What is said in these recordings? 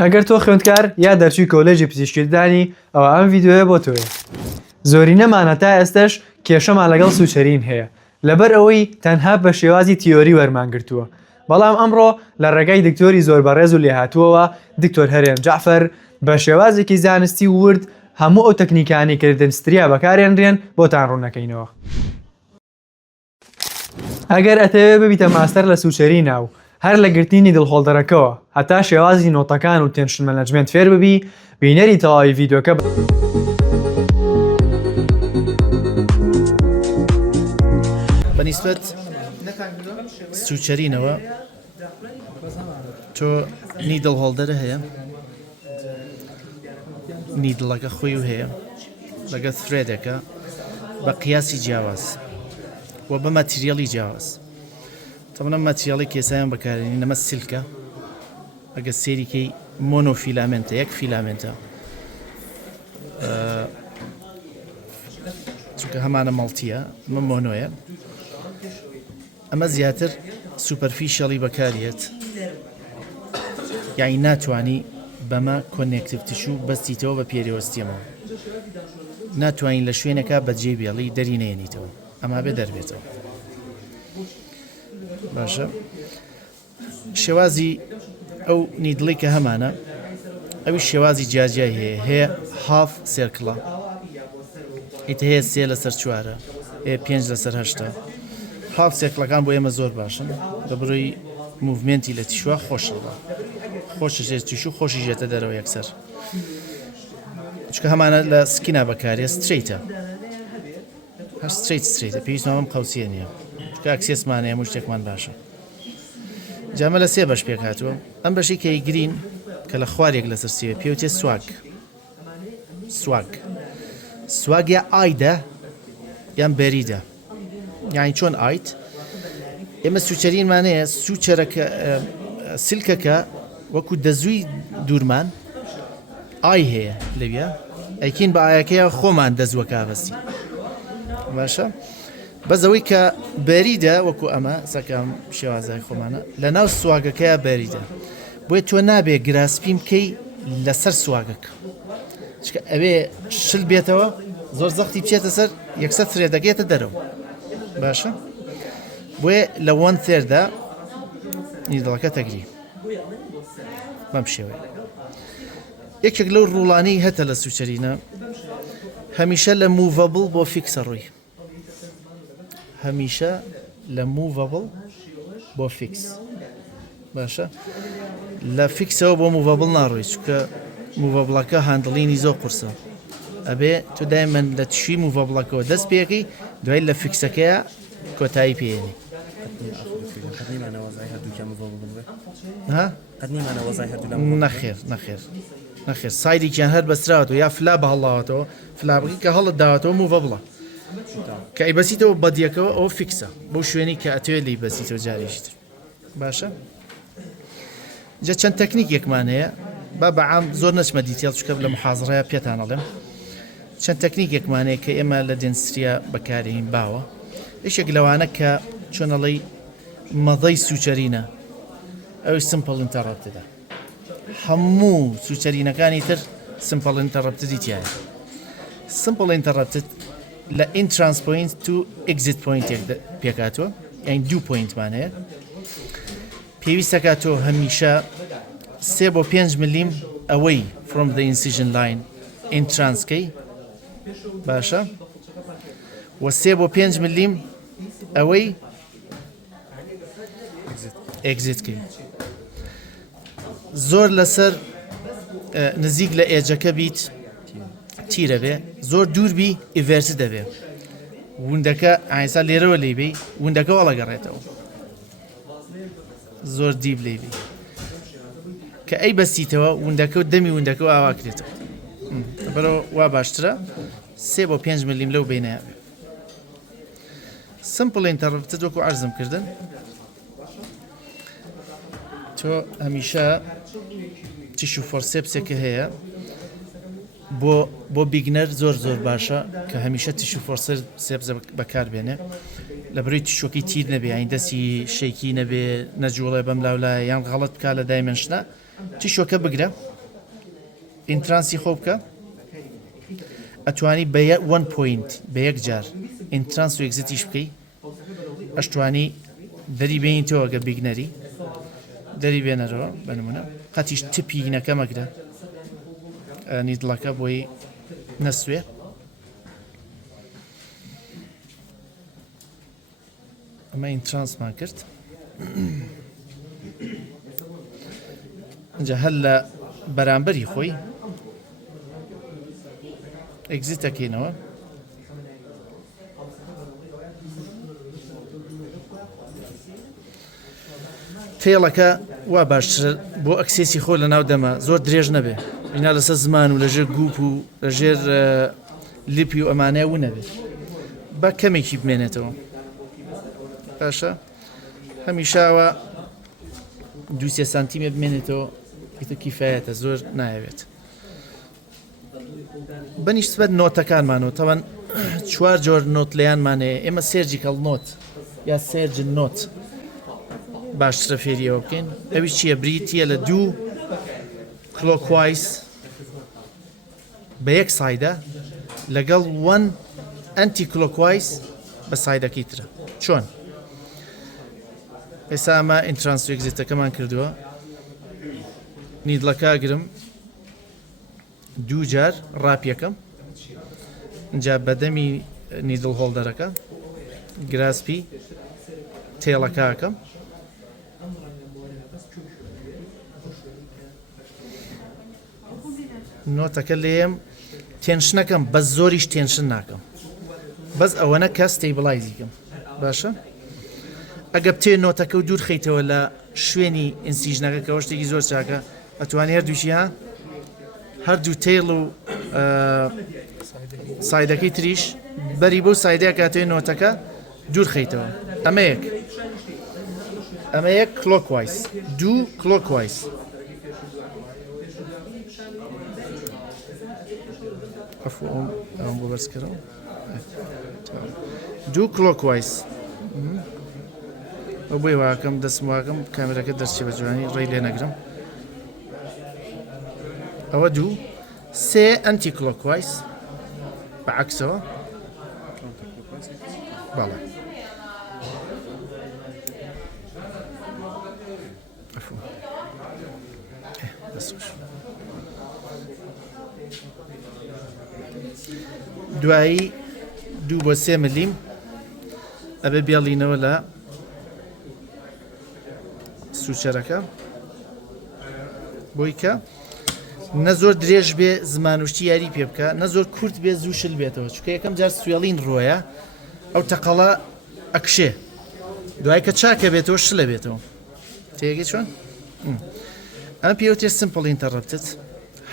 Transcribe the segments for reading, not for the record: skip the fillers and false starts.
ئەگەر تۆ خوێندکار یا دەرچووی کۆلێجی پزیشکیدانی ئەوە ئەم ڤیددیۆیە بۆ تۆیە. زۆرینەمانە تا ئێستش کێشەمان لەگەڵ سوچەرین هەیە لەبەر ئەوەی تەنها بە شێوازی تیۆری وەرمانگرتووە. بەڵام ئەمڕۆ لە ڕێگای دکتۆری زۆر بەڕێز و لێهاتووەوە دکتۆر هەرێم جعفەر بە شێوازێکی زانستی ورد هەموو ئەو تەکنیکانی کردنستریا بەکارێنرێن بۆتان ڕوونەکەینەوە. ئەگەر ئەتەوێ ببیتە ماستەر لە سوچەری ناو هەر لە گرتنی دڵخۆڵدەرەکەوە هەتا شێوازی نۆتەکان و تێنشن مەنەجمنت فێر ببی بینەری تەواوی ڤیددیۆکە بەنیسبەت سوچەرینەوە تۆ نیدڵ هۆڵدەرە هەیە نیدڵەکە خۆی و هەیە لەگە فرێدەکە بە قیاسی جیاواز و بە مەتریاڵی جیاواز تەمەنە مەتریاڵی کێسایان بەکارێنی نەمە سیلکە ئەگە سێریکەی مۆنۆفیلامنتە یەک فیلامنتە چونکە هەمانە مەڵتیە ئەمە مۆنۆیە ئەمە زیاتر سوپەرفیشەڵی بەکارێت یعنی ناتوانی بەمە کۆنێکتیڤ و بەستیتەوە بە پێرەوەستیەمەوە ناتوانین لە شوێنەکە بەجێ بێڵی دەری نێنیتەوە ئەما بێ دەربێتەوە باشە شێوازی ئەو نیدڵی کە هەمانە ئەوی شێوازی جیاجیای هەیە هاف سێرکڵە ئیتە هەیە 3 لەسەر 4 هەیە 5 لەسەر 8 هاف سێرکڵەکان بۆ ئێمە زۆر باشن لە بڕۆی موڤمنتی لە تیشوە خۆشەڵە خۆشەژێت تیش و خۆشی ژێتە دەرەوە یەکسەر چکە هەمانە لە سکینا بەکارێ ستریتە هەر ستریتە پێویستمەم قەوسیە نییە چکە ئەکسێسمانەیە هەموو شتێکمان باشە جامە لە 3 بەش پێک هاتووە ئەم بەشی کەی گرین کە لە خوارێک لەسەر سێوێ پێوتێ سواگ یا ئایدە یان بەریدە یانی چۆن ئایت ئێمە سوچەرینمانەیە سوچەرەکە سیلکەکە وەکو دەزووی دوورمان ئای هەیە لەویە ئەیکین بە ئایەکەیە خۆمان دەزووەکە بەستی باشە بەزەوەی کە بەریدە وەکو ئەمە سەکەم شێوازای خۆمانە لە ناو سواگەکەیە بەریدە بۆیە تۆ نابێ گراسپیم بکەی لەسەر سواگەکە چکە ئەوێ شل بێتەوە زۆر زەختی بچێتە سەر یەکسەر فرێدەگێتە دەرەوە باشە بۆیە لە 1/3 نیدڵەکە تەگری بەم شێوەیە یەکێک لەو ڕوڵانەی هەتە لە سوچەرینە هەمیشە لە موڤەبڵ بۆ فیکسە ڕووی هەمیشە لە موڤەبڵ بۆ فیکس باشە لە فیکسەوە بۆ موڤەبڵ ناڕۆی چکە موڤەبڵەکە هاندڵینی زۆر قورسە ئەبێ تۆ دایمەن لە تشوی موڤەبڵەکەەوە دەست پێەکەی دوای لە فیکسەکەیە کۆتایی پێێنی نەخێر سایدێکیان هەر بەستراوەتەوە یا فلا بە هەڵاوەتەوە فلابقی کە هەڵت داوەتەوە موڤە بڵە کە ئەی بەسیتەوە بەدیەکەەوە ئەوە فیکسە بۆ شوێنی کە ئەتوێت لی بەسیتەوە جارێشتر باشە جا چەند تەکنیکێکمان هەیە با بەعام زۆر نەچمە دیتێڵ چکە لە محازڕەیە پێتان ئەڵێم چەند تەکنیکێکمان هەیە کە ئێمە لە دێنسریا بەکارهین باوە یەکێک لەوانە کە چۆنەڵی مەضەی سوچەرینە ئەوی سمپڵ ئینتەڕەپتدا هەموو سوچەرینەکانی تر سمپڵ ئینتەڕەپتدی تایە سمپڵ ئینتەڕەپتد لە ئینترانس پۆینت تو ئێگزیت پۆینتێک پێکاتوە یعنی 2 پۆینتمان هەیە پێویستەکە تۆ هەمیشە 3 بۆ 5 ملیم ئەوەی from the incision line ئینترانسکەی باشە و 3 بۆ 5 ملیم ئەوەی ئێگزیتکەی زۆر لەسەر نزیک لە ئێجەکە بیت تیرە بێ زۆر دوور بی ئیڤێرس دەبێ وندەکە ئایسا لێرەوە لێبی وندەکە وەڵەگەڕێتەوە زۆر دیب لێبی کە ئەی بەستیتەوە وندەکە و دەمی وندەکە و ئاواکرێتەوە بەرەوە وا باشترە 3 بۆ 5 ملیم لەو بینایە بێ سمپڵ ئینتەڕەپتد وەکو عەرزم کردن تۆ هەمیشە تیش و فۆرسێپسێکە هەیە بۆ بیگنەر زۆر باشە کە هەمیشە تیش و فۆرسێپس بەکاربێنێ لە بڕی تیشۆکی تیر نەبێ ئاین دەستی شێکی نەبێ نەجوڵێ بەم لاولای یان غەڵەت بکا لە دایمەنشنە تیشۆکە بگرە ئینترانسی خۆ بکە ئەتوانی بە 1 پوینت بە یەک جار ئینترانس و ئێگزیتیش بکەی ئەشتوانی دەری بینیتەوە گە بیگنەری دەری بێنەرەوە بەنمونە قەتیش تپی نەکە مەگرە نیدڵەکە بۆی نەسوێ ئەمە ئینترانسمان کرد اینجا هەر لە بەرامبەری خۆی ئێگزیت دەکەینەوە فێڵەکە وا باشتر بۆ ئەکسێسی خۆ لە ناو دەمە زۆر درێژ نەبێ اینا لەسەر زمان و لەژێر گوپ و لەژێر لیپی و ئەمانەیە و نەبێت بە کەمێکی بمێنێتەوە باشە هەمیشاوە 2 سانتیمێ بمێنێتەوە ئیتر کیفایەتە زۆر نایەوێت بەنیشتبەت نۆتەکانمانەوە تەوەن 4 جۆر نۆت لەیانمانەیە ئێمە سێرجیکەڵ نۆت یا سێرجن نۆت باشترە فێریەوە بکەین ئەوی چییە بریتیە لە 2 کلۆکوایس بە یەک سایدە لەگەڵ 1 ئەنتی کلۆکوایس بە سایدەکەی ترە چۆن ئێستا ئەمە ئینترانس و ئێگزیتەکەمان کردووە نیدڵەکە گرم 2 جار ڕاپیەکەم اینجا بەدەمی نیدڵ هۆڵدەرەکە گراسپی تێڵەکەکەم نۆتەکە لێم تێنشنەکەم بەس زۆریش تێنشن ناکەم بەس ئەوەنە کە ستەیبڵایزیکەم باشە ئەگە بتێ نۆتەکە و دوور خەیتەوە لە شوێنی ئینسیژنەکە کە شتێکی زۆر چاکە ئەتوانێت هەردووشی ها هەردوو تێڵ و سایدەکەی تریش بەری بۆ سایدەیە کاتێ نۆتەکە دوور خەیتەوە ئەمە یەک کلۆکوایس 2 کلۆکوایس ئەوم بۆ بەرزکەرەوە 2 کلۆکوایس ئەو بۆی واکەم دەستم واکەم کامێرەکە دەرچێ بە جوانی ڕێی لێ نەگرم ئەوە 2 3 ئەنتی کلۆکوایس بەعەکسەوە بەڵێ دوایی 2 بۆ 3 ملیم ئەبێ بێڵینەوە لە سوچەرەکە بۆی کە نە زۆر درێژ بێ زمانوشتی یاری پێ بکە نە زۆر کورت بێ زوو شل بێتەوە چکە یەکەم جار سوێڵین ڕۆیە ئەو تەقەڵە ئەکشێ دوای کە چاکە بێتەوە شلە بێتەوە تێگەی چۆن؟ ئەم پێوتێ سمپڵ ئینتەڕەپتت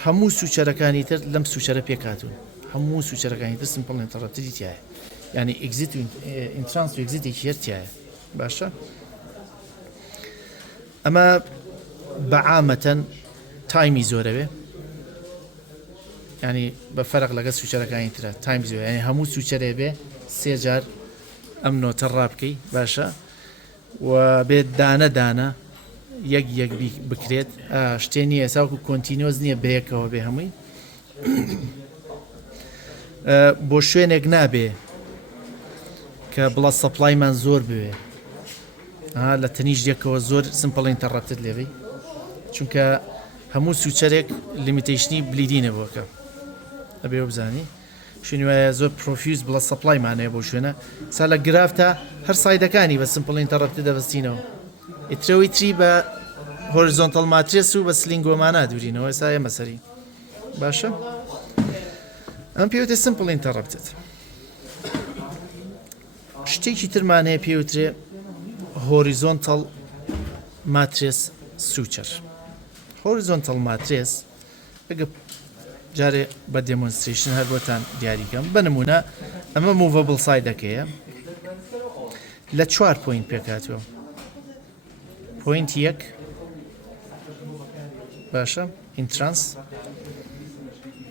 هەموو سوچەرەکانی تر لەم سوچەرە پێکاتون هەموو سوچەرەکانی تر سمپڵ ئینتەڕەپتتی تایە یعنی ئێگزیت و ئینترانس و ئێگزیتێکی هەرتیایە باشە؟ ئەمە بەعامەتەن تایمی زۆرەوێ ینی بە فەرق لەگە سوچەرەکانی ترە تایم زۆر ینی هەموو سوچەرێ بێ 3 جار ئەم نۆتە ڕابکەی باشە و بێت دانە یەک بکرێت شتێ نیە ساوکو کۆنتینۆز نییە بەیەکەوە بێ هەمووی بۆ شوێنێک نابێ کە بڵە سەپلایمان زۆر بوێ لە تەنیش یەکەوە زۆر سمپڵ ئینتەڕەپتت لێوەی چونکە هەموو سوچەرێک لیمیتیشنی بلیدینە بۆکە ئەبێ بزانی شوێنی وایە زۆر پرۆفیوز بڵە سەپلایمانەیە بۆ شوێنە سا لە گرافتە هەر سایدەکانی بە سمپڵ ئینتەڕەپتت دەبەستینەوە ئیترەوەی تری بە هۆریزۆنتەڵ ماترێس و بە سلینگۆمانە دوورینەوە ئێستا ئێمە سەری باشە ئەم پێوتێ سمپڵ ئینتەڕەپتت شتێکی ترمانەیە پێوترێ هۆریزۆنتەڵ ماترێس سوچەر هۆریزۆنتەڵ ماترێس ئەگە جارێ بە دێمۆنستریشن هەر بۆتان دیاریکەم بنمونە ئەمە موڤەبڵ سایدەکەیە لە 4 پوینت پێکاتوە پوینت 1 باشە ئینترانس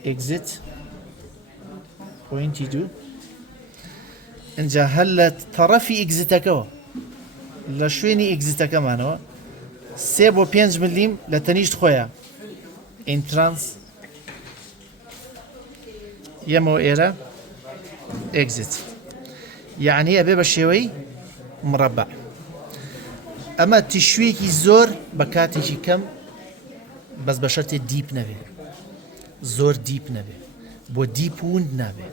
ئێگزیت پوینتی 2 اینجا هەر لە تەڕەفی ئێگزیتەکەەوە لە شوێنی ئێگزیتەکەمانەوە 3 بۆ 5 ملیم لە تەنیشت خۆیان ئینترانس یەمەوە ئێرە ئێگزیت یعنی ئەبێ بە شێوەی مربع ئەمە تیشوێکی زۆر بە کاتێکی کەم بەس بە شەرتێ دیپ نەبێ زۆر دیپ نەبێ بۆ دیپون نابێ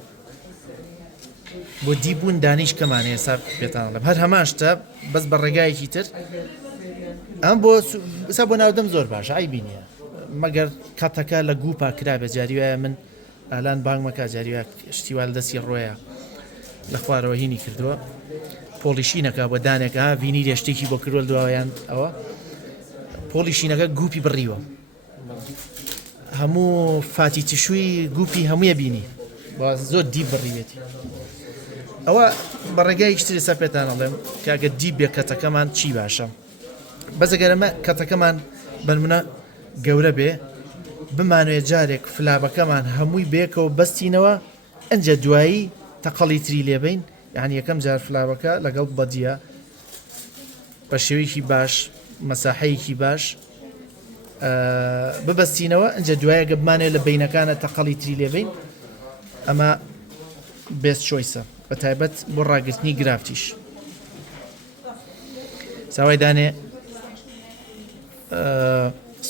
بۆ دیبوون دانیش کەمانێ ئێستا پێتانڵم هەر هەمان شتە بەس بە ڕێگایەکی تر ئەم بۆ ئێستا بۆ ناودەم زۆر باشە ئایبی نییە مەگەر کاتەکە لە گوپا کرابێ جاریوایە من ئالان بانگ مەکە جاریوە شتیوال دەستی ڕۆیە لە خوارەوە هینی کردووە پۆلیشینەکە بۆ دانێکە بینی رێشتێکی بۆ کردوە دواوایان ئەوە پۆلیشینەکە گوپی بڕیوە هەموو فاتی تشووی گوپی هەموویە بینی زۆر دی بڕیوێتی ئەوە بە ڕێگای شتری سا پێتان ئەڵێم کاگە دی بێ کەتەکەمان چی باشە بەزەگەرەمە کەتەکەمان بەرمونە گەورە بێ بمانوێت جارێک فلابەکەمان هەمووی بێکەوە بەستینەوە ئەنجە دوایی تەقەڵی تری لێبین یعنی یەکەم جار فلابەکە لەگەڵ بەدیە بە شێوەیەکی باش مەساحەیەکی باش ببەستینەوە ئەنجە دوایە گە بمانێت لە بینەکانە تەقەڵی تری لێبین ئەمە بێست چۆیسە بە تایبەت بۆ ڕاگررتنی گرافتیش ساوای دانێ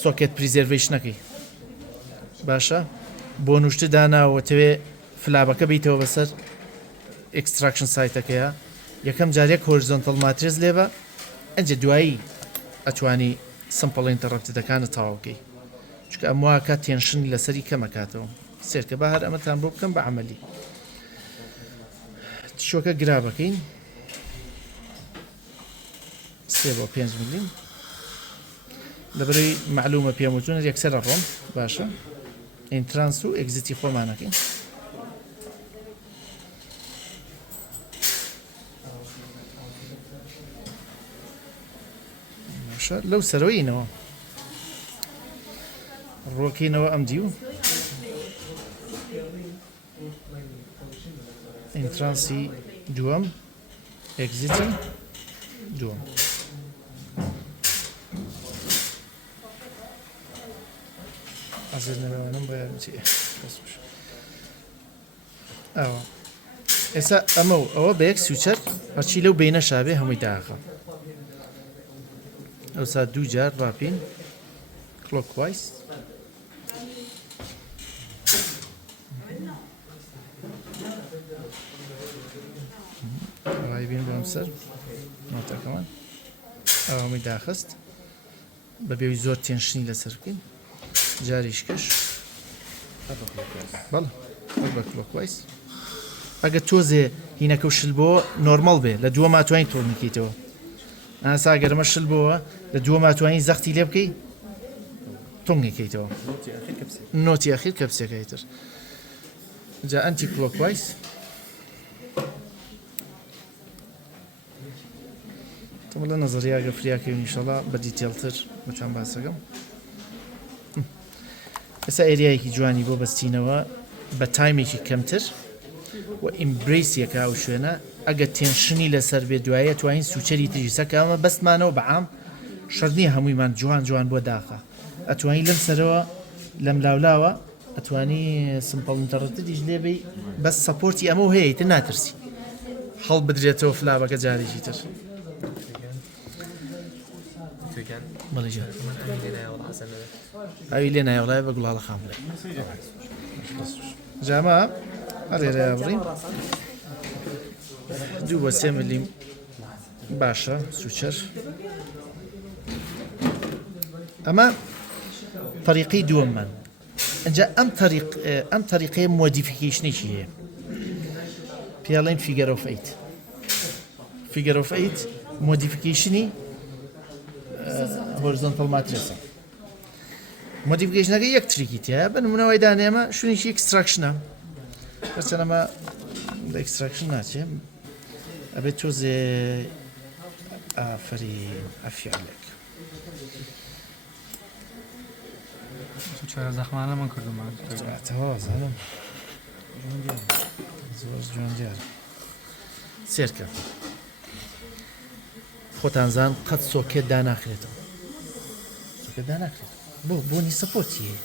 سۆکێت پریزێڤیشنەکەی باشە بۆ نوشتە داناوەتەوێ فلابەکە بیتەوە بەسەر ئەکستراکشن سایتەکەیە یەکەم جارێک هۆریزۆنتەڵ ماترێز لێبە ئەنجە دوایی ئەتوانی سمپڵ ئینتەڕەپتەکانە تاواوکەی چکە ئەم واکە تێنشنی لەسەری کەمەکاتەوە سێرکە بە هەر ئەمەتان بۆ بکەم بە عملی تشۆکە گرا بکەین 3 بۆ 5 ملیم لەبەرەوەی معلومە پێموتونە یەکسەرە ڕۆم باشە ئینترانس و ئێگزیتی خۆمانەکەین باشە لەو سەرەوەینەوە ڕۆکەینەوە ئەم دیو ئینترانسی دووەم ئێگزیتی دووەم ئەوە ئێستا ئەمە و ئەوە بە یەک سوچەر هەرچی لەو بینە شابێ هەمووی داخە ئەوسا دوو جار ڕاپین کلۆکوایس ڕایبین بۆم سەر نۆتەکەمان ئەو هەمووی داخست بە بێوی زۆر تێنشنی لەسەر بکەین جاریشکەش بەڵێ بە کلۆکوایس ئەگە تۆزێ هینەکە و شل بۆ نۆرمەڵ بێ لە دووە ماتوانین تۆڵ نکەیتەوە ئاسا گەرمە شل بۆوە لە دووە ماتوانین زەختی لێ بکەی تۆنگێکیتەوە نۆتی ئەخیر کە بچێکەیتر جا ئەنتی کلۆکوایس لە نەزەریاگە فریاکەوی نیشەڵا بە دیتێڵتر بەچەند باسەکەم ئێستا ئێریایەکی جوانی بۆ بەستینەوە بە تایمێکی کەمتر و ئیمبریسیەکە ئەو شوێنە ئەگە تێنشنی لەسەر بێ دوایە توانین سوچەری تریسەکە ئەمە بەستمانەوە بەعام شەرنی هەموویمان جوان جوان بۆ داخە ئەتوانی لەم سەرەوە لەم لاولاوە ئەتوانی سمپڵ ئینتەڕەتیش لێبی بەس سەپۆرتی ئەمە و هەیە تر ناترسی هەڵ بدرێتەوە فلابەکە جارێکی تر ئەوی لێ نایوەڵای بە گوڵاڵە خام بڵێ جامە هەرێرەیە بڕین 2 بۆ 3 ملیم باشە سوچەر ئەمە طریقی دووەممان ئەنجا ئەم طریقەیە مۆدیفیکیشنێکی هەیە پیاڵێن فیگەر ئۆف ئەیت فیگەر ئۆف ئەیت مۆدیفیکیشنی هۆریزۆنتەڵ ماترێسە مۆدیفیکیشنەکە یەک تریکی تایە بنمونەوەی دانێمە شوێنێکی ئەکستراکشنە بەچەند ئەمە لە ئەکستراکشن ناچێ ئەبێت تۆزێ ئافرین ئەفیالێک زەخمانە من کردمان زانم زۆر جوان دیار سێرکە خۆتانزان قەت سۆکێت داناخرێتەوە کەدا ناکرێت بۆنی سپۆرتیە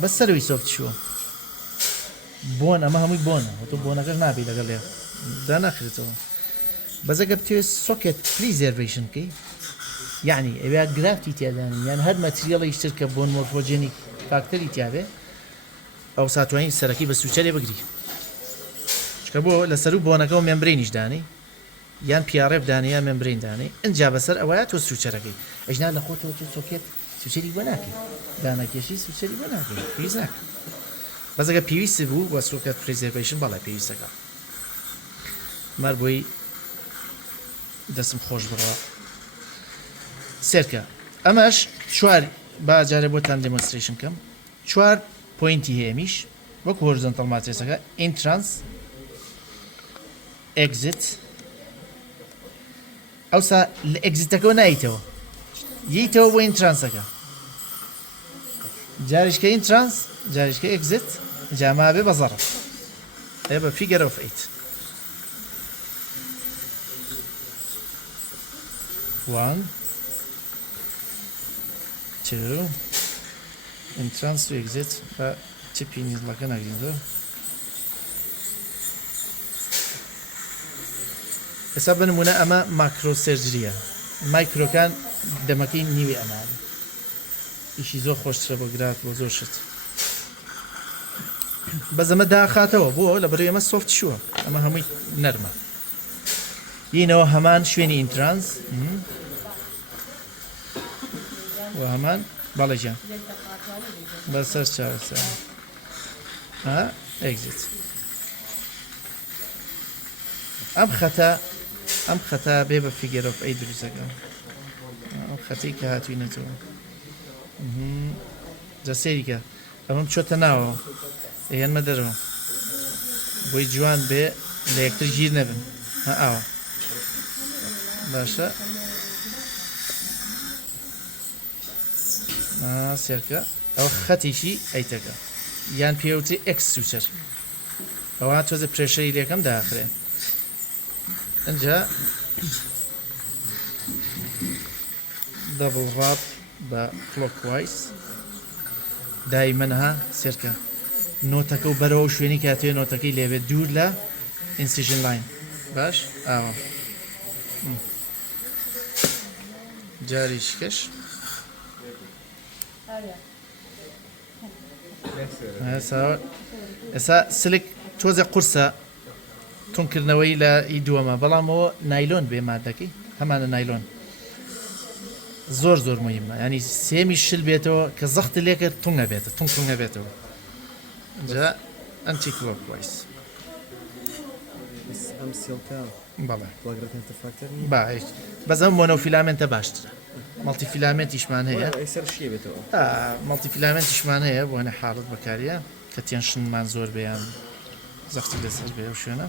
بەس سەروی سۆفت شووە بۆن ئەمە هەمووی بۆنە تۆ بۆنەکەش نابی لەگەڵ لێ دا ناکرێتەوە بەزەگە بتوێ سۆکێت پریزێڤیشن بکەی یعنی ئەوێ گرافتی تیادانی یان هەر مەتریەڵی شتر کە بۆن مۆرفۆجێنیک فاکتەری تیاابێ ئەو ساتوانی سەرەکی بە سوچەرێ بگری چکە بۆ لەسەر و بۆنەکە و مێمبرینیش دانی یان پیاڕێ بدانێ یا مێمبرین دانێ ئەجا بەسەر ئەوەیە تۆ سوچەرەکەی ئەژنا لە خۆتەوە تۆ سۆکێت سوچەری بۆ ناکەی دانەکێشی سوچەری بۆ ناکەی پێویست ناکە بەزەگە پێویست بوو بە سۆکەت پرزێڤیشن بەڵێ پێویستەکە مەر بۆی دەستم خۆش بڕەوە سێرکە ئەمەش چوار باجارە بۆتان دمۆنستریشن کەم چوار پوینتی هەیەمیش وەکو هۆرزۆنتەڵ ماترێسەکە ئینترانس ئێگزیت ئەوسا لە ئێگزیتەکەەوە نایتەوە ییتەوە بۆ ئینترانسەکە جاریشکە ئینترانس جاریشکە ئێگزیت جاما بێ بە زەڕف ئێ بە فیگەر ئۆف ئەیت one two entrance to exit بە چپی نیزڵەکە ناگرینەوە ئێستا بنمونە ئەمە ماکرۆ سێرجریە مایکرۆکان دەمەکەی نیوی ئەمان ئیشی زۆر خۆشترە بۆ گرات بۆ زۆر شت بەزەمە داخاتەوە بۆ لە بەرەوەی ئەمە سۆفت شووە ئەمە هەمووی نەرمە یینەوە هەمان شوێنی ئینترانس و هەمان بەڵێژیان بەسەر چاوەسە ئێگزیت ئەم خەتا بێ بە فیگەر ئۆف ئەی دروستەکە ئەم خەتەی کە هاتووی نەتەوە جا سێریکە ئەمەم چۆتە ناوەوە هێنمە دەرەوە بۆی جوان بێ لە یەکتر گیر نەبن ئاوە باشە سێرکە ئەو خەتیشی ئەیتەکە یان پێوتی ئەکس سوچەر ئەوە تۆزە پرێشەری لێکەم داخرێن ئەجا دەبڵ ڕاب بە کلۆکوایس دایمەنها سێرکە نۆتەکە و بەرەوە شوێنی کاتوێ نۆتەکەی لێبێت دوور لە ئینسیژن لاین باش ئاوە جاریشکەش ئێستا سلک تۆزە قورسە تونکردنەوەی لە ئی دووەمە بەڵامەوە نایلۆن بێ مادەکەی هەمانە نایلۆن زۆر زۆر مهمە ینی سێمی شل بێتەوە کە زەخت لێکە تونگە بێتە تونگە بێتەوە جا ئەنتی کلۆکوایس بەڵێ باش بەزەم مۆنۆفیلامنتە باشترە مەڵتی فیلامنتیشمان هەیە مەڵتی فیلامنتیشمان هەیە بۆ هەنە حاڵت بەکاریە کە تێنشنمان زۆر بێیان زەختی لەسەر بێ و شوێنە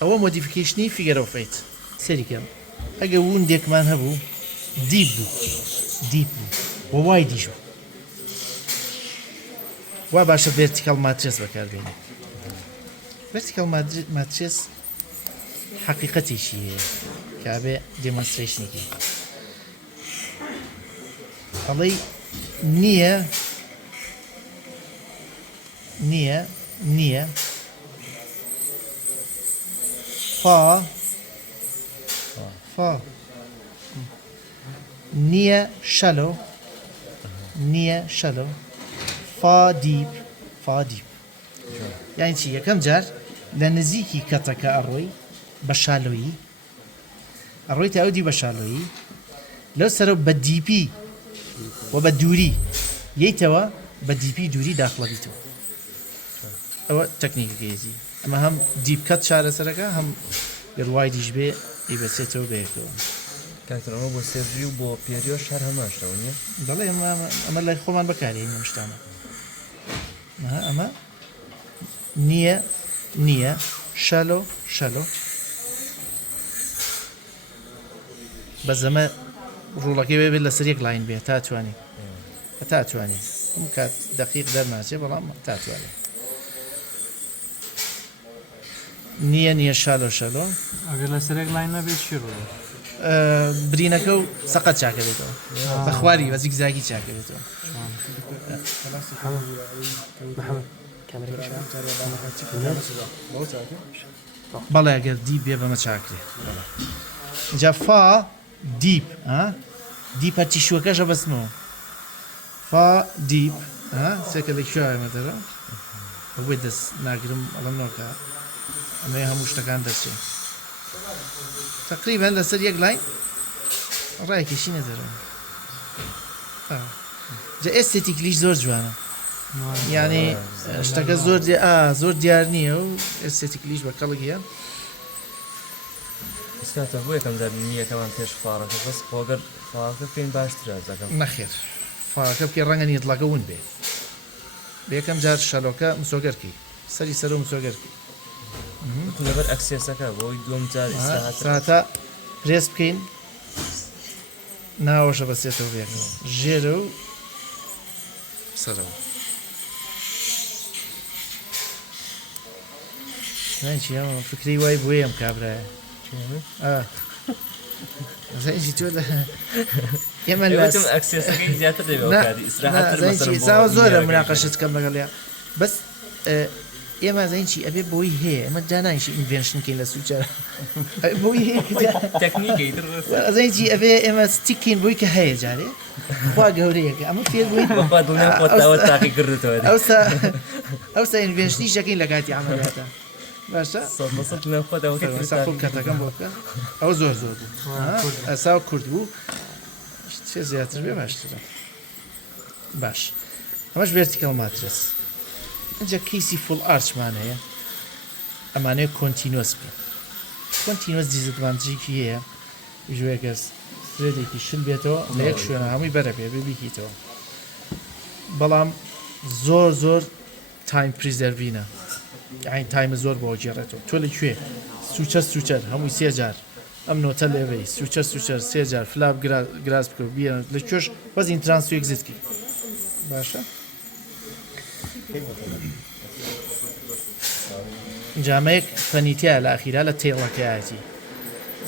ئەوە مۆدیفیکیشنی فیگەر ئۆف ئەیت سەریکەم ئەگە وندێکمان هەبوو دیپ بوو بۆ وای دیش بوو وا باشە ڤێرتیکال ماترێس بەکاربێنێ ڤێرتیکال ماترێس حقیقەتیشی هەیە کابێ دێمۆنستریشنێکی ئەڵێ نییە فا نییە شەلۆ فا دیپ یعنی چی یەکەم جار لە نزیکی کەتەکە ئەڕۆی بە شالۆیی ئەڕۆی تاودی بە شالۆیی لەو سەرە بە دیپی و بە دووری یەیتەوە بە دیپی دووری داخڵەبیتەوە ئەوە تەکنیکەکەیەتی ئەمە هەم دیپکەت چارەسەرەکە هەم گەڵوای دیش بێ ئیبەسێتەوە بەیەکەوە کاتەوە بۆ سێژی و بۆ پێریۆ شار هەماشتەوە نیە دەڵێ ئەمە لای خۆمان بەکارێن ئەم شتانە ئەمە نییە شەلۆ بەزەمە ڕوڵەکەی وێ بێت لەسەر یەک لاین بێت تاتوانێت ئەم کات دقیق دەرناچێ بەڵام تاتوانێت نییە شەلۆ ئەگەر لەسەرێک لاین نەبێت چی ڕۆ برینەکە و سەقەت چاکە بێتەوە بە خواری بە زیگزاگی چاکە بێتەوە بەڵێ ئەگەر دیپ بێ بەمە چاکرێ اینجا فا دیپ دیپ هەرچی شوەکەشە بەسمەوە فا دیپ سێکە لەکوێمەدەرە بۆی دەست ناگرم ئەڵم نۆکە ئەمێ هەموو شتەکان دەچێت تقریبا لەسەر یەک لای ڕایکێشی نەدەرە جا ئێستێتیکلیش زۆر جوانە یعنی شتەکە زۆر دیار نییە و ئێستێتیکلیش بە کەڵگیە ئسکاتە بۆ یەکەم دەرنیەکەمان پێش فارەکە بەس خۆگەر فاکە پێین باشترە زەکەم نەخێر فارەکە بکە ڕەنگە نیەتڵاکە ون بێ بێکەم جار شەلۆکە مسۆگەرکی سەری سەر و مسۆگەرکی لەبەر ئەکسێسەکە بۆی دوم جار ساتە پرێس بکەین ناوەشە بەسێتەوە بێکەوە ژێرە و سەرەوە چی فکری وای بۆ ئەم کابراە زەنجی تۆ لە ئێمە ئەکسێسەکەی زیاتر دەبێت زاوە زۆرە مناقەشت کەم لەگەڵ بەس ئێمە زەنجی ئەبێ بۆی هەیە ئەمە جانانشی ئینڤێنشنکەین لە سوچەر بۆی زەنجی ئەبێ ئێمە ستیکین بۆی کە هەیە جارێ خوا گەورەیەکە ئەمە فێر بووین ئەوسا ئینڤێنشنی شەکەین لە کاتی ئەمەداتە باشە کەتەکەم بۆ بکە ئەو زۆر زۆر بوو ئەسا کورد بوو چێ زیاتر بێ باشترە باش ئەمەش ڤێرتیکەڵ ماترس اینجا کیسی فول ئارچمان هەیە ئەمانەیە کۆنتینۆس بێ کۆنتینۆس دیزەدڤانتێجێکی هەیە ژوێکەس فرێدێکی شل بێتەوە لە یەک شوێنە هەمووی بەرە بێ ببیکیتەوە بەڵام زۆر تایم پریزەرڤینە یعنی تایمە زۆر بۆ گێڕێتەوە تۆ لەکوێ سوچەر هەمووی سێ جار ئەم نۆتە لێوەی سوچەر سێ جار فلاب گراس بکە بیە لە کوێش وەزین ترانس و ئێگزیتکی باشە جامەیەک فەنیتیە لە ئاخیرا لە تێڵەکەیەتی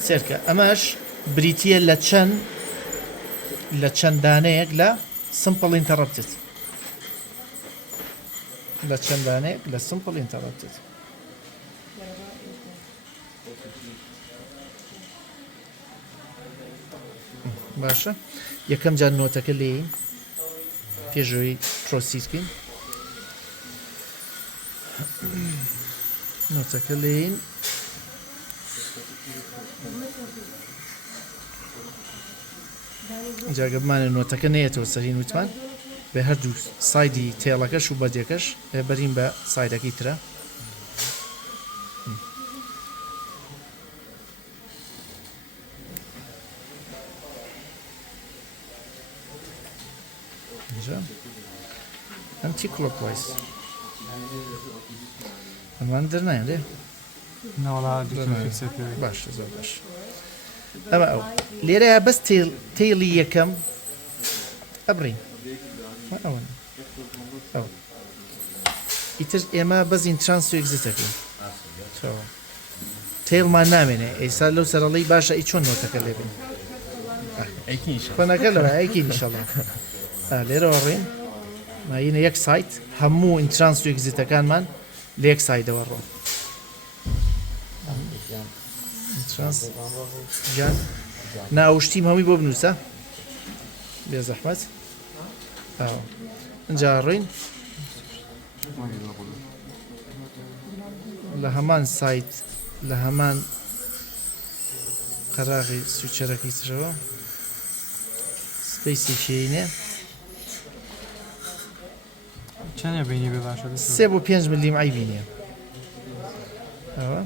سێرکە ئەمەش بریتە لە چەند دانەیەک لە سمپڵ ئینتەڕەپتت لە چەندانەیەک لە سمپڵ ئینتەڕەپتت باشە یەکەم جار نۆتەکە لێین پێشەوەی پرۆسیسکەین نۆتەکە لێین جاگە بمانە نۆتەکە نەیەتەوە سەرین وتمان بە هەردوو سایدی تێڵەکەش و بەدێکەش بەرین بە سایدەکەی ترە ئەنتی کلۆکوایز ئەمان دەرنایە لێ باش زۆر باش ئەمە ئەو لێرەیە بەس تێڵی یەکەم ئەبڕین ئەو ئیتر ئێمە بەزین ترانس و ئێگزیتەکەین تێڵمان نامێنێ ئێستا لەو سەرەڵی باشە ئی چۆن نۆتەکە لێبین خۆنەکە لەوە ئەیکی نیشەڵە لێرەوە ڕێن ماینە یەک سایت هەموو ئینترانس و ئێگزیتەکانمان لە یەک سایدەوە ڕۆ جان ناوشتیم هەمووی بۆ بنووسە بێ زەحمەت اینجا ڕێین لە هەمان سایت لە هەمان قەراغی سوچەرەکەی ترەوە سپەیسی شێینێ چەندە بینی بێ باشە 3 بۆ 5 ملیم ئای بینێ ئەوە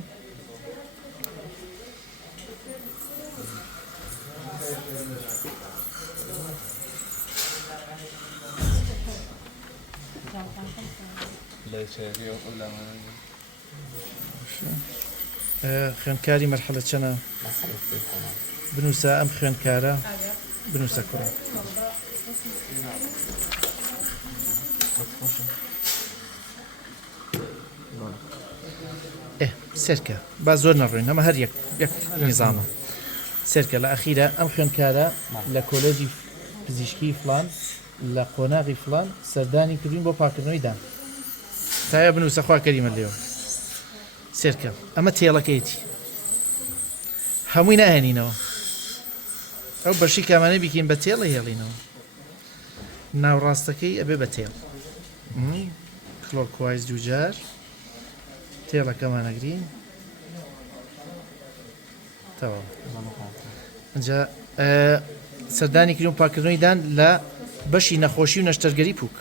خوێندکاری مەرحەلە چەنە بنووسە ئەم خوێندکارە بنووسە کوڕە سێرکە با زۆر نەڕۆین ئەمە هەر یەک نظامە سێرکە لە ئەخیرە ئەم خوێندکارە لە کۆلێژی پزیشکی فلان لە قۆناغی فلان سەردانی کردین بۆ پاکردنەوەی دان تایە بنووسە خوا کەریمە لێەوە سێرکە ئەمە تێڵەکەیەتی هەمووی ناهێنینەوە ئەو بەشی کامانە بیکەین بە تێڵە هێڵینەوە ناوڕاستەکەی ئەبێ بە تێڵ کلۆکوایز دووجار تێڵەکەمانەگرین تەواو اینجا سەردانی کردن پاکردنەوەی دان لە بەشی نەخۆشی و نەشتەرگەری پووک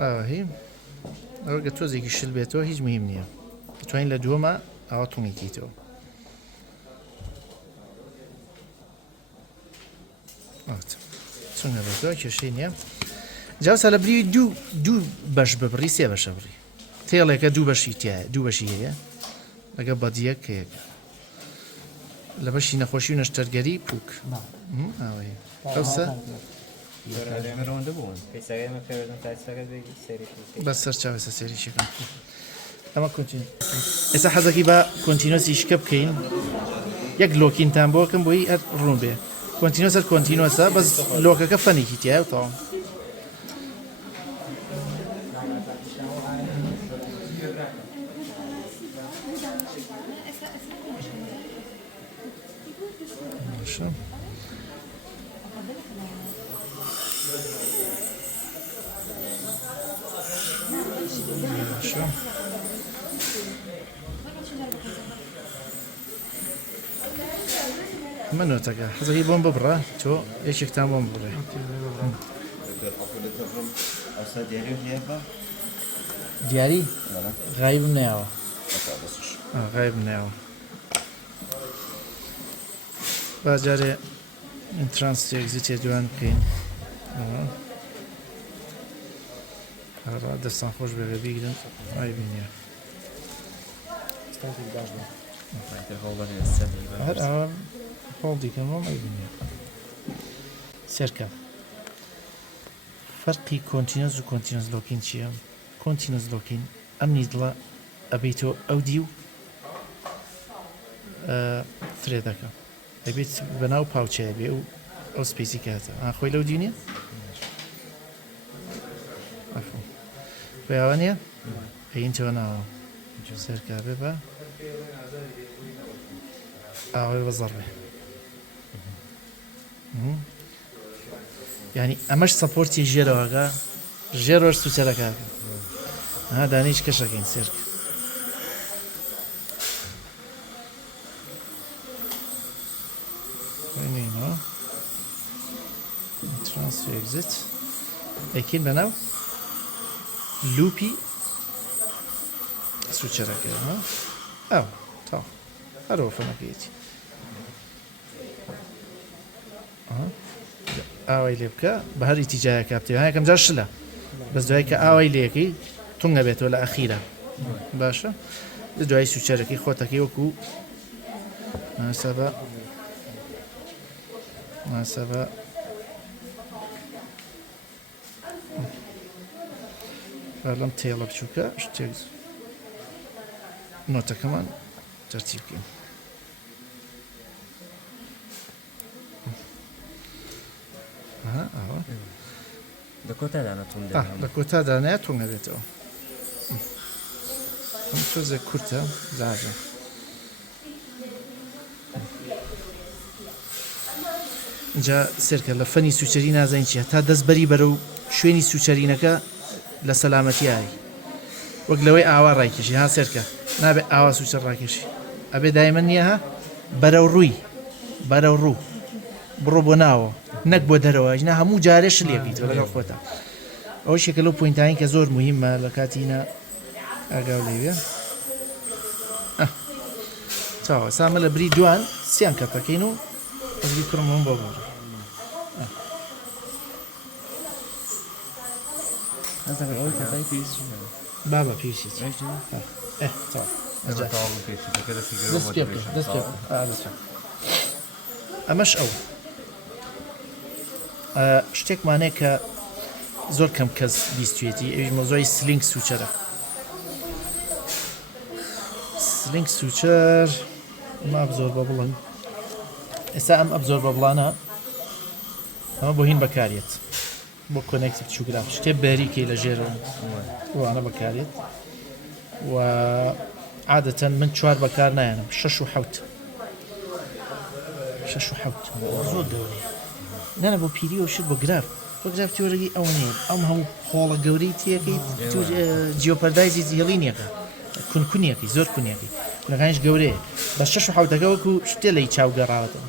ئاهی ئەوە گە تۆزێکی شل بێتەوە هیچ مهم نییە توانین لە دووەمە ئاوا تومیتیتەوە چونە بێتەوە کێشەی نییە جاوسا لە بری دوو بەش ببڕی سێ بەشە بڕی تێڵێکە دوو بەشی تایە دوو بەشی هەیە لەگە بەدیەک کەیەکە لە بەشی نەخۆشی و نەشتەرگەری پووک ئەوسە بە سەر چاوەسە سێریشەکەم ئەمە کۆنتین ئێستا حەزەکی بە کۆنتینۆسی شکە بکەین یەک لۆکینتان بۆکەم بۆی هەر ڕوون بێ کۆنتینۆس هەر کۆنتینۆسە بەس لۆکەکە فەنێکی تایە و تاوام منۆتەکە حەزەکەی بۆم ببڕە تۆ یەکێکتان بۆم بڕێ دیاری غایبم نەیەوە غایبم نەیەوە باجارێ ئینترانس ئێگزیتێ دوان بکەین دەستان خۆش بێ بیگرن ئای بینە هەر ئەوە هەڵ دیکەمەوە ئای بینە سەرکە فەرقی کۆنتینۆز و کۆنتینۆز لۆکین چییە؟ کۆنتینۆز لۆکین ئەم نیدڵە ئەبێتەوە ئەو دی و فرێ دەکە ئەبێت بەناو پاوچەیە بێ و ئەو سپیسی کاتە خۆی لەو دینێ خۆیاوە نییە پێینەوە ناوە سەرکە بێ بە ئاوەی بەزەڕ بێ ینی ئەمەش سەپۆرتی ژێرەوەگە ژێرۆش سوچەرەکە دانیش کەشەکەین سێرک ترانسفر exit ئەکین بەناو لوپی سوچەرەکە ئەو تا هەرەوە فەنەکەیەتی ئاوای لێ بکە بە هەر ئیتیجایە کاپتێ یەکەم جار شلە بەس دوای کە ئاوای لێەکەی تونگە بێتەوە لە ئەخیرە باشە لە دوای سوچەرەکەی خۆتەکەی وەکو ماسەبە لەم تێڵە بچووکە شتێک نۆتەکەمان تەرتیب بکەین لە کۆتادانەیە تۆنگە بێتەوە ئەم تۆزێک کورتە زاجە اینجا سێرکە لە فەنی سوچەری نازانین چیە تا دەستبەری بەرەو شوێنی سوچەرینەکە لە سەلامەتیایی وەک لەوەی ئاوا ڕایکێشی ها سێرکە نابێت ئاوا سوچەر ڕاکێشی ئەبێ دایمەن نییە ها بەرەو ڕووی بەرەو ڕوو بڕۆ بۆ ناوە نەک بۆ دەرەوە ژنا هەموو جارێ شلێکیتەوە لەگەڵ خۆتە ئەوە شێکە لەو پوینتانی کە زۆر موهیممە لە کاتینە ئاگاو لێوێ چاوە سامە لە بری دوان سیان کەپەکەین و ئەزگی کوڕمەوەم بۆ بڕ بابە پێویست ئەمەش ئەو شتێکمانەیە کە زۆر کەم کەس بیستوێتی ئەویش مۆزۆی سلینگ سوچەرە سلینگ سوچەر ئەمە ئەبزۆر بە بڵن ئێستا ئەم ئەبزۆر بە بڵانە ئەمە بۆ هین بەکارێت بۆ کۆنێکتی بچووکرا شتێ بەریکەی لە ژێرەوە وانە بەکارێت و عادەتەن من 4 بەکار نایەنم 6 و 7 6 و 7 زۆر گەورەیە نانە بۆ پیری و شت بۆ گراف تیۆرەی ئەو نیە ئەم هەموو خۆڵە گەورەی تێکەیت جیۆپەردایزی هێڵینیەکە کونکونیەکەی زۆر کونیەکەی لەغانش گەورەیە بە 6 و 7 وەکو شتێ لەی چاو گەڕاوەتەوە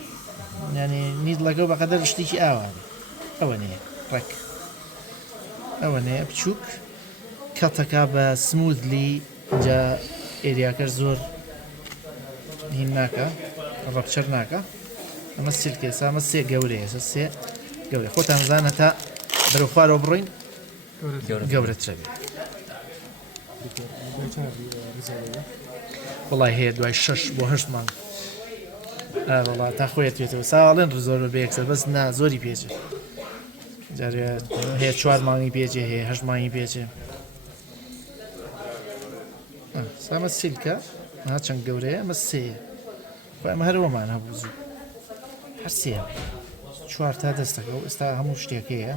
یعنی نیت لەگەڵ بەقەدەر شتێکی ئاوانێ ئەوە نیە ڕێک ئەوە نەیە بچووک کەتەکە بە سموودلی جا ئێریاکەش زۆر هین ناکە ڕەپچەر ناکە ئەمە سیلکێ ئەمە سێ گەورەیە سێ گەورە خۆتان زانە تا بەرەو خوارەوە بڕۆین گەورەترە بێت وڵای هەیە دوای 6 بۆ 8 مانگ وڵا تا خۆیت توێتەوە ساڵێن زۆر بەیەکسەر بەس نا زۆری پێچێ جارێ هەیە 4 مانگی پێچێ هەیە 8 مانگی پێچێ سامە سیلکە ها چەند گەورەیە ئەمە سێیە ئەمە هەرەوەمان هەبوو زوو هەر سێە 4 تا دەستەکە و ئێستا هەموو شتێکەیە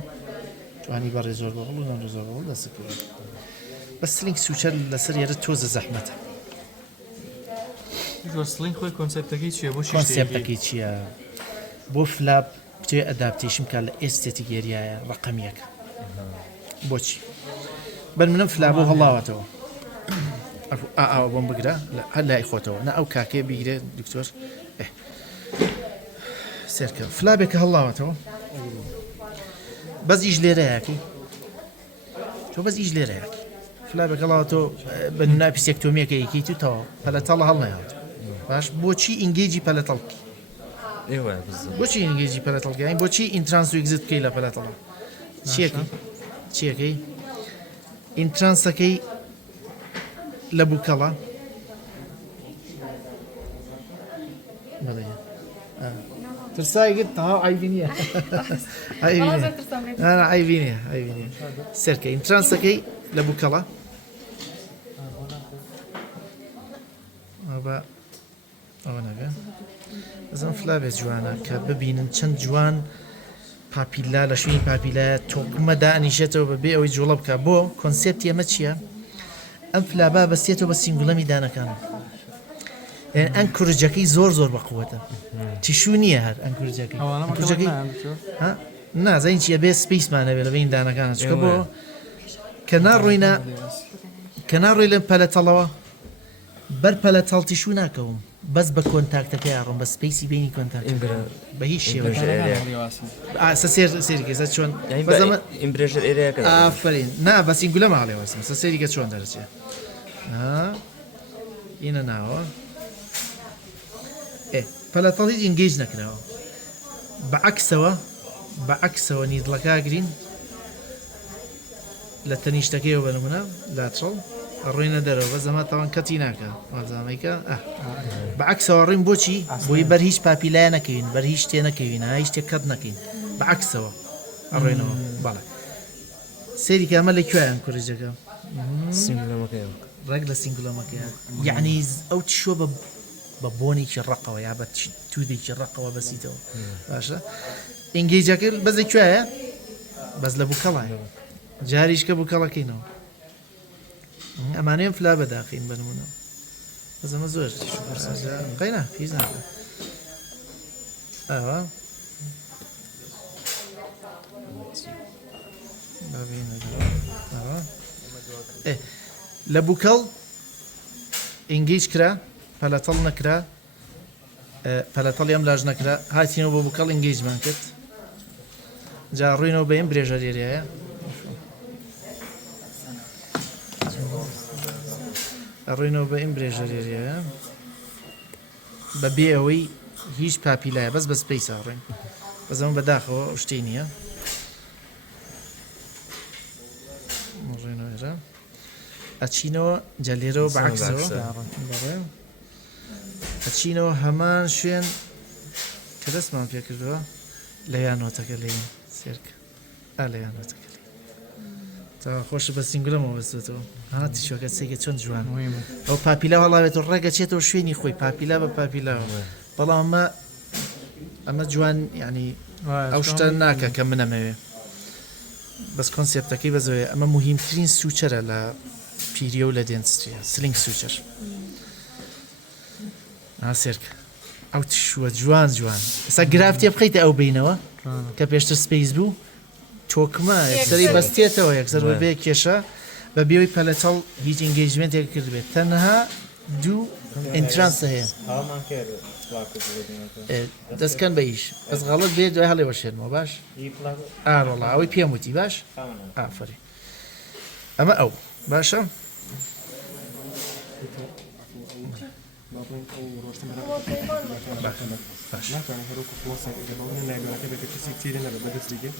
توانی بەڕێ زۆر بەڵ و نەڕێ زۆر بەڵ دەستەکەوێت بە سلینگ سوچەر لەسەر یێرە تۆزە زەحمەتە سلینگ خۆی کۆنسپتەکەی چییە بۆ کۆنسپتەکەی چییە بۆ فلاپ بتوێ ئەداپتیشن کار لە ئێستێتی گێریایە ڕقەمیەکە بۆچی بەر منم فلاب بۆ هەڵاوەتەوە ئاوە بۆم بگرە هەر لای خۆتەوە نە ئەو کاکێ بیگرێت دکتۆر سێرکە فلابێکە هەڵاوەتەوە بەس ئیش لێرەیەکی تۆ بەس ئیش لێرەیەکی فلابێک هەڵاوەتەوە بە نونا پیسێکتۆمیەکە یەکەیت و تەوە پەلەتەڵە هەڵ نایەوە باش بۆچی ئینگێجی پەلەتەڵکی بۆچی ئینگێجی پەلەتەڵگەین بۆچی ئینترانس و ئیگزت بکەی لە پەلەتەڵە چیەکەی ئینترانسەکەی لە بووکەڵە ترسایگت تا عیبی نییە عیبی نییە سەرکە ئینترانسەکەی لە بووکەڵە ئەوە نەگە ئەزم فلابێ جوانە کە ببینن چەند جوان پاپیلا لە شوێنی پاپیلایە تۆکمەدا ئەنیشێتەوە بەبێ ئەوەی جوڵە بکە بۆ کۆنسپتی ئەمە چییە؟ ئەم فلابا بەستێتەوە بە سینگولە میدانەکانە ئەن کوورجەکەی زۆر بەقووەتە تیشو نییە هەر ئەن کوورجەکەی نازین چیە بێ سپیسمانە بێ لە بین دانەکانە چکە بۆ کە ناڕۆی لە پەلەتەڵەوە بەر پەلەتەڵ تیشو ناکەوم بەس بە کۆنتاکتەکەی ئاڕۆم بە سپیسی بینی کۆنتاکت بە هیچ شێوە سێریکە چۆن ئافرین نا بە سینگولە ماڵێوەسم سێریکە چۆن دەرچێت ئینە ناوە پەلەتەڵی ئینگیج نەکراوە بەعکسەوە نیدڵەکە گرین لە تەنیشتەکەیەوە بەنمونە لاتڕڵ ڕوینە دەرەوە بە زەمە تاوان کەتی ناکە وازانەیکە بەعکسەوە ڕین بۆچی بۆی بەر هیچ پاپیلای نەکەین بەر هیچ شتێ نەکەوین هیچ شتێک کەت نەکەین بەعکسەوە ئەڕێنەوە بەڵێ سێریکە ئەمە لەکوێیان کوورجەکە ڕێک لە سینگولەمەکەیان یعنی ئەو تشۆ بە بۆنێکی ڕقەوە یا بە تودێکی ڕقەوە بەسیتەوە باشە ئینگیجەکە بەس لەکوێیە بەس لە بووکەڵایە جاریشکە بووکەڵەکەینەوە ئەمانەیەم فلا بەداخین بنمونە بەزەمە زۆر قەینا پیز ناکە ئەوە لە بووکەڵ ئینگیج کرا پەلەتەڵ نەکرا پەلەتەڵی ئەم لاژ نەکرا هاتینەوە بۆ بووکەڵ ئینگیجمان کرد جا ڕووینەوە بە ئەم برێژەریەیە ڕووینەوە بە ئەم برێژەریەیە بەبێ ئەوەی هیچ پاپیلایە بەس بە سپەی ساڕێن بەزەمە بەداخەوە شتێ نییە ڕووینەوەێرە ئەچینەوە جەلێرەوە بەعکسەوە ئەچینەوە هەمان شوێن کە دەستمان پێ کردووە لە یانۆتەکە لێن سێرکە لە یانۆتەکە تا خۆش بە سینگلەمەوە بەستێتەوە ها تیشوەکە سێکە چۆن جوان مهمە ئەو پاپیلا هەڵاوێت و ڕێگە چێتەوە شوێنی خۆی پاپیلا بە پاپیلاوە بەڵام ئەمە جوان ینی ئەو شتە ناکە کە منەمەوێ بەس کۆنسێپتەکەی بەزەوەی ئەمە مهمترین سوچەرە لە پیریە و لە دێنستریە سلینگ سوچەر سێرکە ئەو تشوە جوان جوان ئێستا گرافتێ بخەیتە ئەو بینەوە کە پێشتر سپیس بوو تۆکمە یەکسەری بەستێتەوە یەکسەر بێ کێشە بە بێەوەی پەلەتەڵ هیچ ئینگەیجمنتێک کرد بێت تەنها دوو ئینترانسە هەیە دەستکەن بە ئیش بەس غەڵت بێت دوای هەڵێ وەشێنەوە باش ئاڕۆڵا ئەوەی پێم وتی باش ئافری ئەمە ئەو باشە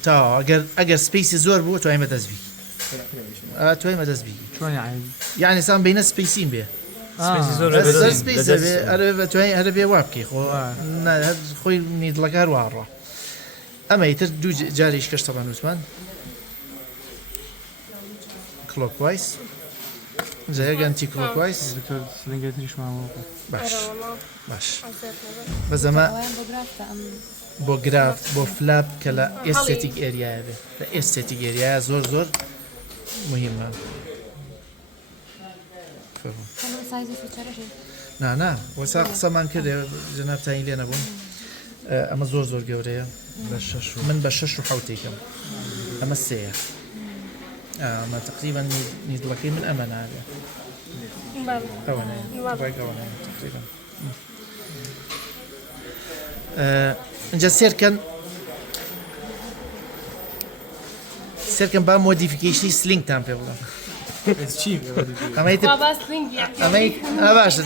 تا ئەگەر سپیسی زۆر بوو توایمە دەستبی توایمە دەستبی چۆن یعنی یعنی سام بینە سپیسیم بێ هەر بێ وا بکەی خۆی نیدڵەکار واڕە ئەمە ئیتر دوو جاریش کەش تەبان وتمان کلۆکوایس جایگەنتی کلۆکوایس باش باش بەزەمە بۆ گرافت بۆ فلاپ کە لە ئێستێتیک ئێریایە بێ لە ئێستێتیک ئێریایە زۆر زۆر مهمە نا وەسا قسەمان کرد جەنابتانی لێ نەبوون ئەمە زۆر زۆر گەورەیە من بە 6 و حوتێکم ئەمە سەیە ئەمە تقریبا نیدڵەکەی من ئەمە نابێ تقریبا اینجا سێرکەن با مۆدیفیکیشنی سلینگتان پێ بڵێم باشە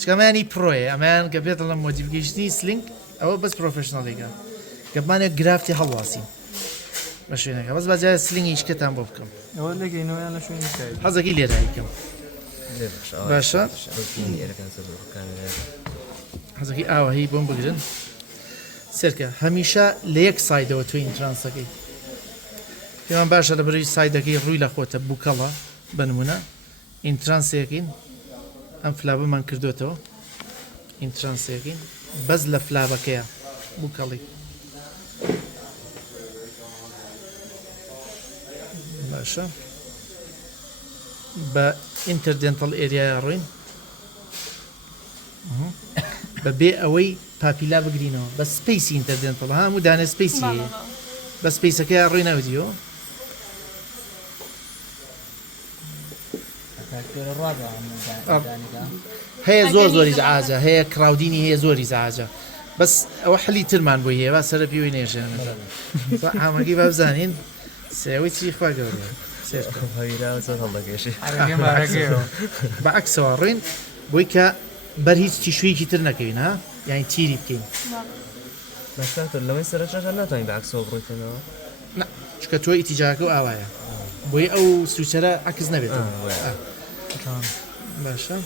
چکەمانی پرۆیە ئەمایان کە بێت لە مۆدیفیکیشنی سلینگ ئەوە بەس پرۆفشناڵێکە گەمانێک گرافتی هەڵواسیم بە شوێنەکە بەس بەجای سلینگی شکتان بۆ بکەم حەزەکەی لێرایکەم باشە حەزەکەی ئاوە هەی بۆم بگرن سێرکە هەمیشە لە یەک سایدەوە توی ئینترانسەکەی پێمان باشە لە بەرەی سایدەکەی ڕووی لە خۆتە بووکەڵە بنمونە ئینترانسەکەین ئەم فلابەمان کردوێتەوە ئینترانسەکەین بەس لە فلابەکەیە بووکەڵی باشە بە ئینتەردێنتەڵ ئێریای ڕووین بە بێ ئەوەی پاپیلا بگرینەوە بە سپیسی ئینتەردێنتەڵ هەموو دانە سپیسی بە سپیسەکەی ڕووی ناویدیەوە هەیە زۆر زۆری زعاجە هەیە کراودینی هەیە زۆری زعاجە بەس ئەوە حەلی ترمان بۆ هەیە سەر پێوی نێژێنەوە ئاماگەی با بزانین سێوەی چی خوا گەورە بە عەکسەوە ڕووین بۆی کە بەر هیچ تیشوویەکی تر نەکەوین ها یانی تیری بکەین لەوەی سەرچەکە ناتوانین بە عەکسەوە بڕۆیتەوە چکە تۆ ئیتیجاکە و ئاوایە بۆی ئەو سوچەرە عەکس نەبێتەوە باشە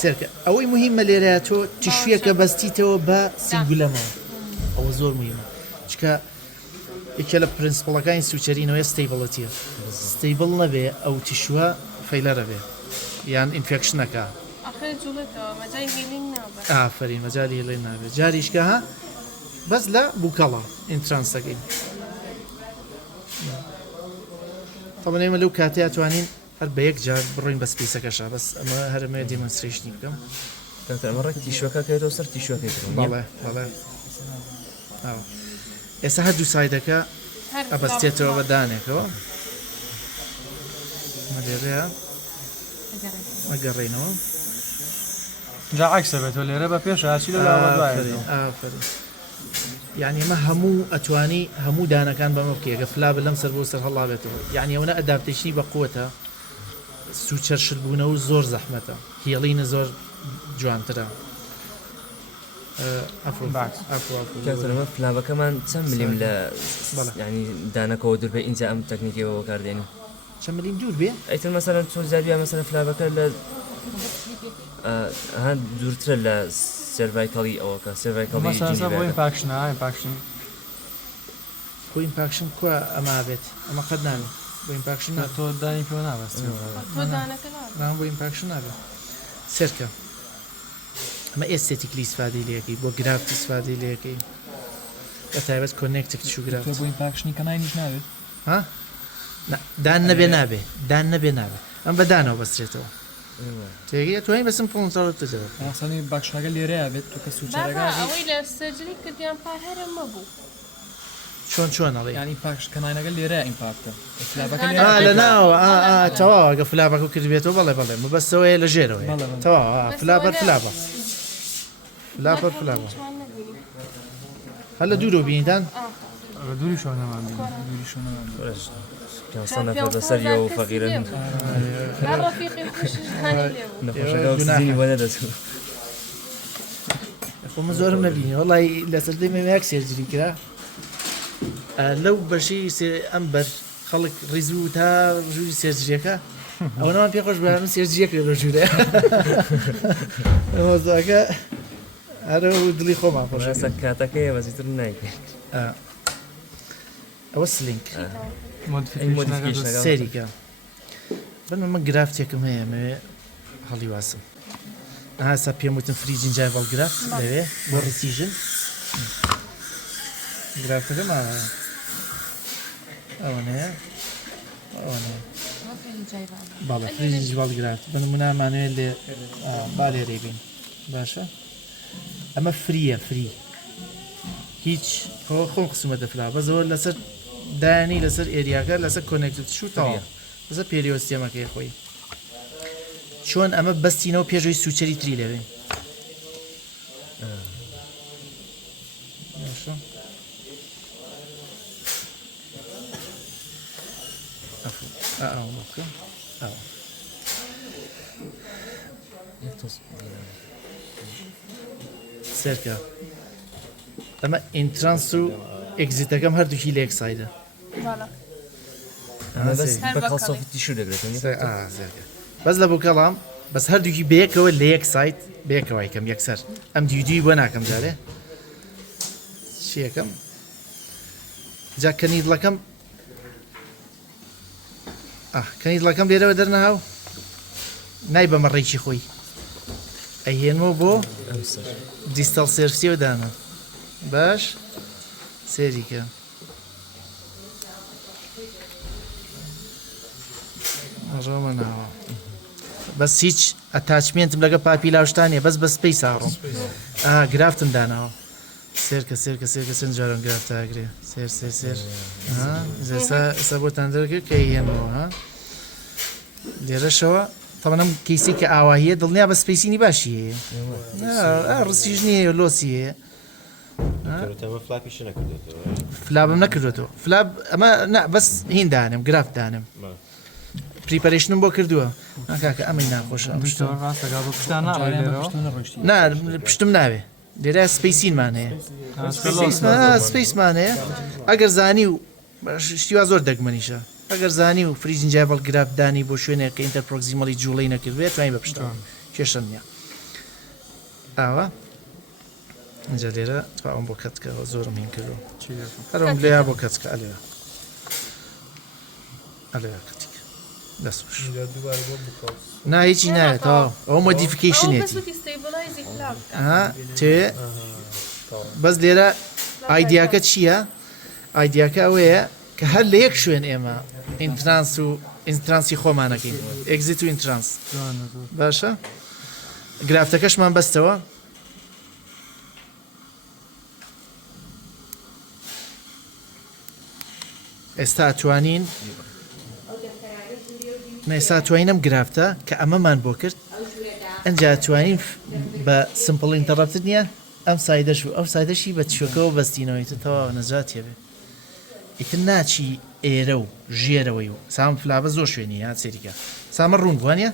سێرکە ئەوەی مهمە لێرەیە تۆ تیشوویەکە بەستیتەوە بە سینگولەمەوە ئەوە زۆر مهمە چکە یەکێ لە پرینسپڵەکانی سوچەرینەوەی ستەیبڵەتیە ستەیبڵ نەبێ ئەو تیشووە فەیلەرە بێ یان ئینفێکشنەکە ئافرین مەجای هێڵێ نابێت جاریشکە ها بەس لە بووکەڵە ئینترانسەکەی تەمەنێمە لەو کاتەیە توانین هەر بە یەک جار بڕۆین بە سپیسەکەشە بەس ئەمە هەرمێ دیمۆنستریشنی بکەم ئەمەڕێک تیشوەکە کەێتەوە سەر تیشوەکەی بەڵێ ئێستا هەردوو سایدەکە ئەبەستێتەوە بە دانێکەوە لێرەیە ئەگەڕێنەوە جا عەکسە بێتەوە لێرە بە پێش هاچی لە ئافرین یعنی ئەمە هەموو ئەتوانی هەموو دانەکان بەمە بکەیەگە فلابە لەم سەر بۆ سەر هەڵابێتەوە یعنی ئەوە ئەدابتیشنی بە قووەتە سوچەر شلبوونەوە زۆر زەحمەتە هێڵینە زۆر جوانترە ئەمە فلابەکەمان چەند ملیم لە ینی دانەکەەوە دوور بێ ئینجا ئەم تەکنیکەوە کاردێنی چەند ملیم دوور بێ ئەیتر مەسەرەن چۆن زیابیا مەسەرە فلابەکە لە هەند دوورترە لە سێڤایکەڵی ئەوەکە سێڤایکەڵی خۆی ئیمپاکشن کووە ئەما بێت ئەمە قەت نامێت بۆ ئیمپاکشن نابێت تۆ دانی پێ نابستی تۆ دانەکە نابێت. ڕام بۆ ئیمپاکشن نابێت سەرکە ئەمە ئێستێتیکلی سفادی لەکەی بۆ گرافتی سفادی لەکەی بە تایبەت کۆنێکتێک چو گرافت تۆ بۆ این پاکشنی کەناینیش ناوێت ها دان نەبێ نابێ دان نەبێ نابێ ئەم بەدانەوە بەسترێتەوە تێگەیە توانین بەسم 500 تجەوە یاسانی باکشنەکە لێرەیە بێت تو کە بابا سوچەرەکە ئەوەی لە سەرجری کردیان پا هەرە مەبوو. چۆن ئەڵێ ینی پاکش کەناینەکە لێرەیە ئیمپاکتە فلابەکە لە ناوە تەواوەگە فلابەکە کردبێتەوە بەڵێ بەڵێ مەبەستەوەیە لە ژێرەوەی بەڵێ، بەڵێ. تەواوە فلابەر فلابە فلابەر فلابە هەر لە دوورۆ بینیدان دووری شۆ نەمان دووری شۆ نەمان پیانسان نەفر بەسەریەوە و فەقیرن لا ڕەفیقی خوششتانی لێبوو. نەخۆشەکە زیینی بۆ نەدەچوو خۆ من زۆرم نەبینی وڵی لەسەر دەی مەمەیەک سێرجری کرا لەو بەشی ئەم بەر خەڵک ڕیزوو تا ژووری سێرجریەکە ئەوە ناوان پێ خۆش بە من سێرجریەک لە ژوورە ئەمەزاکە هەرە دڵی خۆمان خۆش ڕاستە کاتەکەیە بەزیتر نایکرێت ئەوە سلینک مۆدیفیکیشنەکە سێریکە بەن من گرافتێکم هەیە مەوێ هەڵی واسم ئاسا پێم وتم فریجین جای بەڵگرافت لەوێ بۆ ڕسیژن گرافتەکە ماوەیە ئەوەنەیە ئەوەنەیە باڵە فریجی بەڵگرافت بنمونامانوێ لێ با لێرەی بین باشە ئەمە فریە فری هیچ خۆم قسمە دەفرا بەزەوە لەسەر دانی لەسەر ئێریاکە لەسەر کۆنێکتیڤ شوتەوە لەسەر پێریۆستێمەکەی خۆی چۆن ئەمە بەستینەوە پێشەوەی سوچەری تری لەوێ سەرکە ئەمە ئینترانس و ئێگزیتەکەم هەردووکی لە یەک سایدە بە کەڵسۆفی تیشو دەگرێت بەس لە بۆ کەڵام بەس هەردووکی بەیەکەوە لە یەک سایت بەیەکەوە یکەم یەکسەر ئەم دیودی بۆ ناکەم جارێ چی یەکەم جا کەنیدڵەکەم کەنیدڵەکەم لێرەوە دەرنەهاو نای بە مەڕێکی خۆی ئەهێنەوە بۆ دیستەڵ سێرفسیەوە دانا باش سێریکە ڕۆمە ناوە بەس هیچ ئەتاچمنتم لەگە پاپیلاوشتانیە بەس بە سپەی ساڕۆم گرافتم داناوە سێرکە سێن جاران گرافتاگرێ سێر ئێستا بۆتان دەرکرد کە هێنەوە لێرەشەوە تەمەنم کەیسی کە ئاواهەیە دڵنیا بە سپیسینی باشی هەیە ڕستیژ نییە لۆسی هەیە فلابم نەکردێتەوە فلاب ئەمە بەس هین دانم گراف دانم پریپەرێشنم بۆ کردووە کاکە ئەمەی ناخۆشە پشتم ناوێ لێرە سپیسینمان هەیە سپیسمان هەیە ئەگەر زانی و شتیوا زۆر دەگمەنیشە ئەگەر زانی و فریجین جایڤڵ گراف دانی بۆ شوێنێک کە ئینتەرپرۆکزیمەڵی جوڵەی نەکردوێت توانین بە پشتەوە کێشە نییە ئاوە اینجا لێرە توانم بۆ کەتکەەوە زۆرم هین کردو هەرم لێیا بۆ کەچکە ئەلێوە کەتیک دەسوش نا هیچی نایێتەوە ئەوە مۆدیفیکیشنێتی تێ بەس لێرە ئایدیاکە چییە؟ ئایدیاکە ئەوەیە کە هەر لە یەک شوێن ئێمە ئینترانس و ئینترانسی خۆمانەکەین ئێگزیت و ئینترانس باشە؟ گرافتەکەشمان بەستەوە ئێستا توانین ئێستا توانینم گرافتە کە ئەمەمان بۆ کرد ئەنجا توانین بە سمپڵ ئینتەڕەپتر نییە ئەم سایدەش و ئەو سایدەشی بە تشۆکەوە بەستینەوەی تەواو نەجاتێ بێ ئیتر ناچی ئێرە و ژێرەوەی و سام فلابە زۆر شوێنی یا سێریکە سامە ڕوون وانە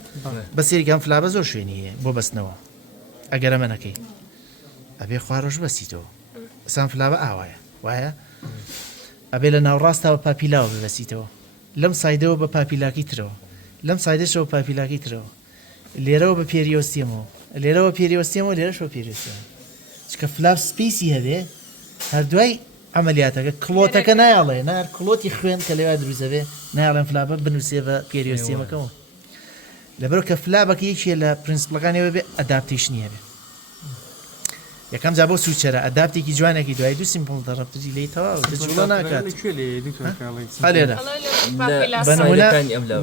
بە سێریکەم فلابە زۆر شوێنی هەیە بۆ بەستنەوە ئەگەرە منەکەی ئەبێ خوارۆژ بەسیتەوە سام فلابە ئاوایە وایە ئەبێ لە ناوڕاستەوە پاپیلاوە ببەسیتەوە لەم سایدەوە بە پاپیلاکی ترەوە لەم سایدەشەوە پاپیلاکی ترەوە لێرەوە بە پێریۆستێمەوە لێرەوە پێریۆستێمەوە لێرەشەوە پێریۆستێمەوە چکە فلاب سپیسی هەبێ هەردوای عملیاتەکە کلۆتەکە نایڵێ نار کلۆتی خوێن کە لێوا دروزەوێ نایڵێن فلابە بنووسێ بە پێریۆستێمەکەەوە لەبەر کە فلابەکە یەکێ لە پرینسپلەکانیەوە بێ ئەداپتیشنیە بێ یەکەم جا بۆ سوچەرە ئەداپتێکی جوانێکی دوای دوو سیمپڵ دەڕەبتری لی تەواو جوڵە ناکات هەلێرە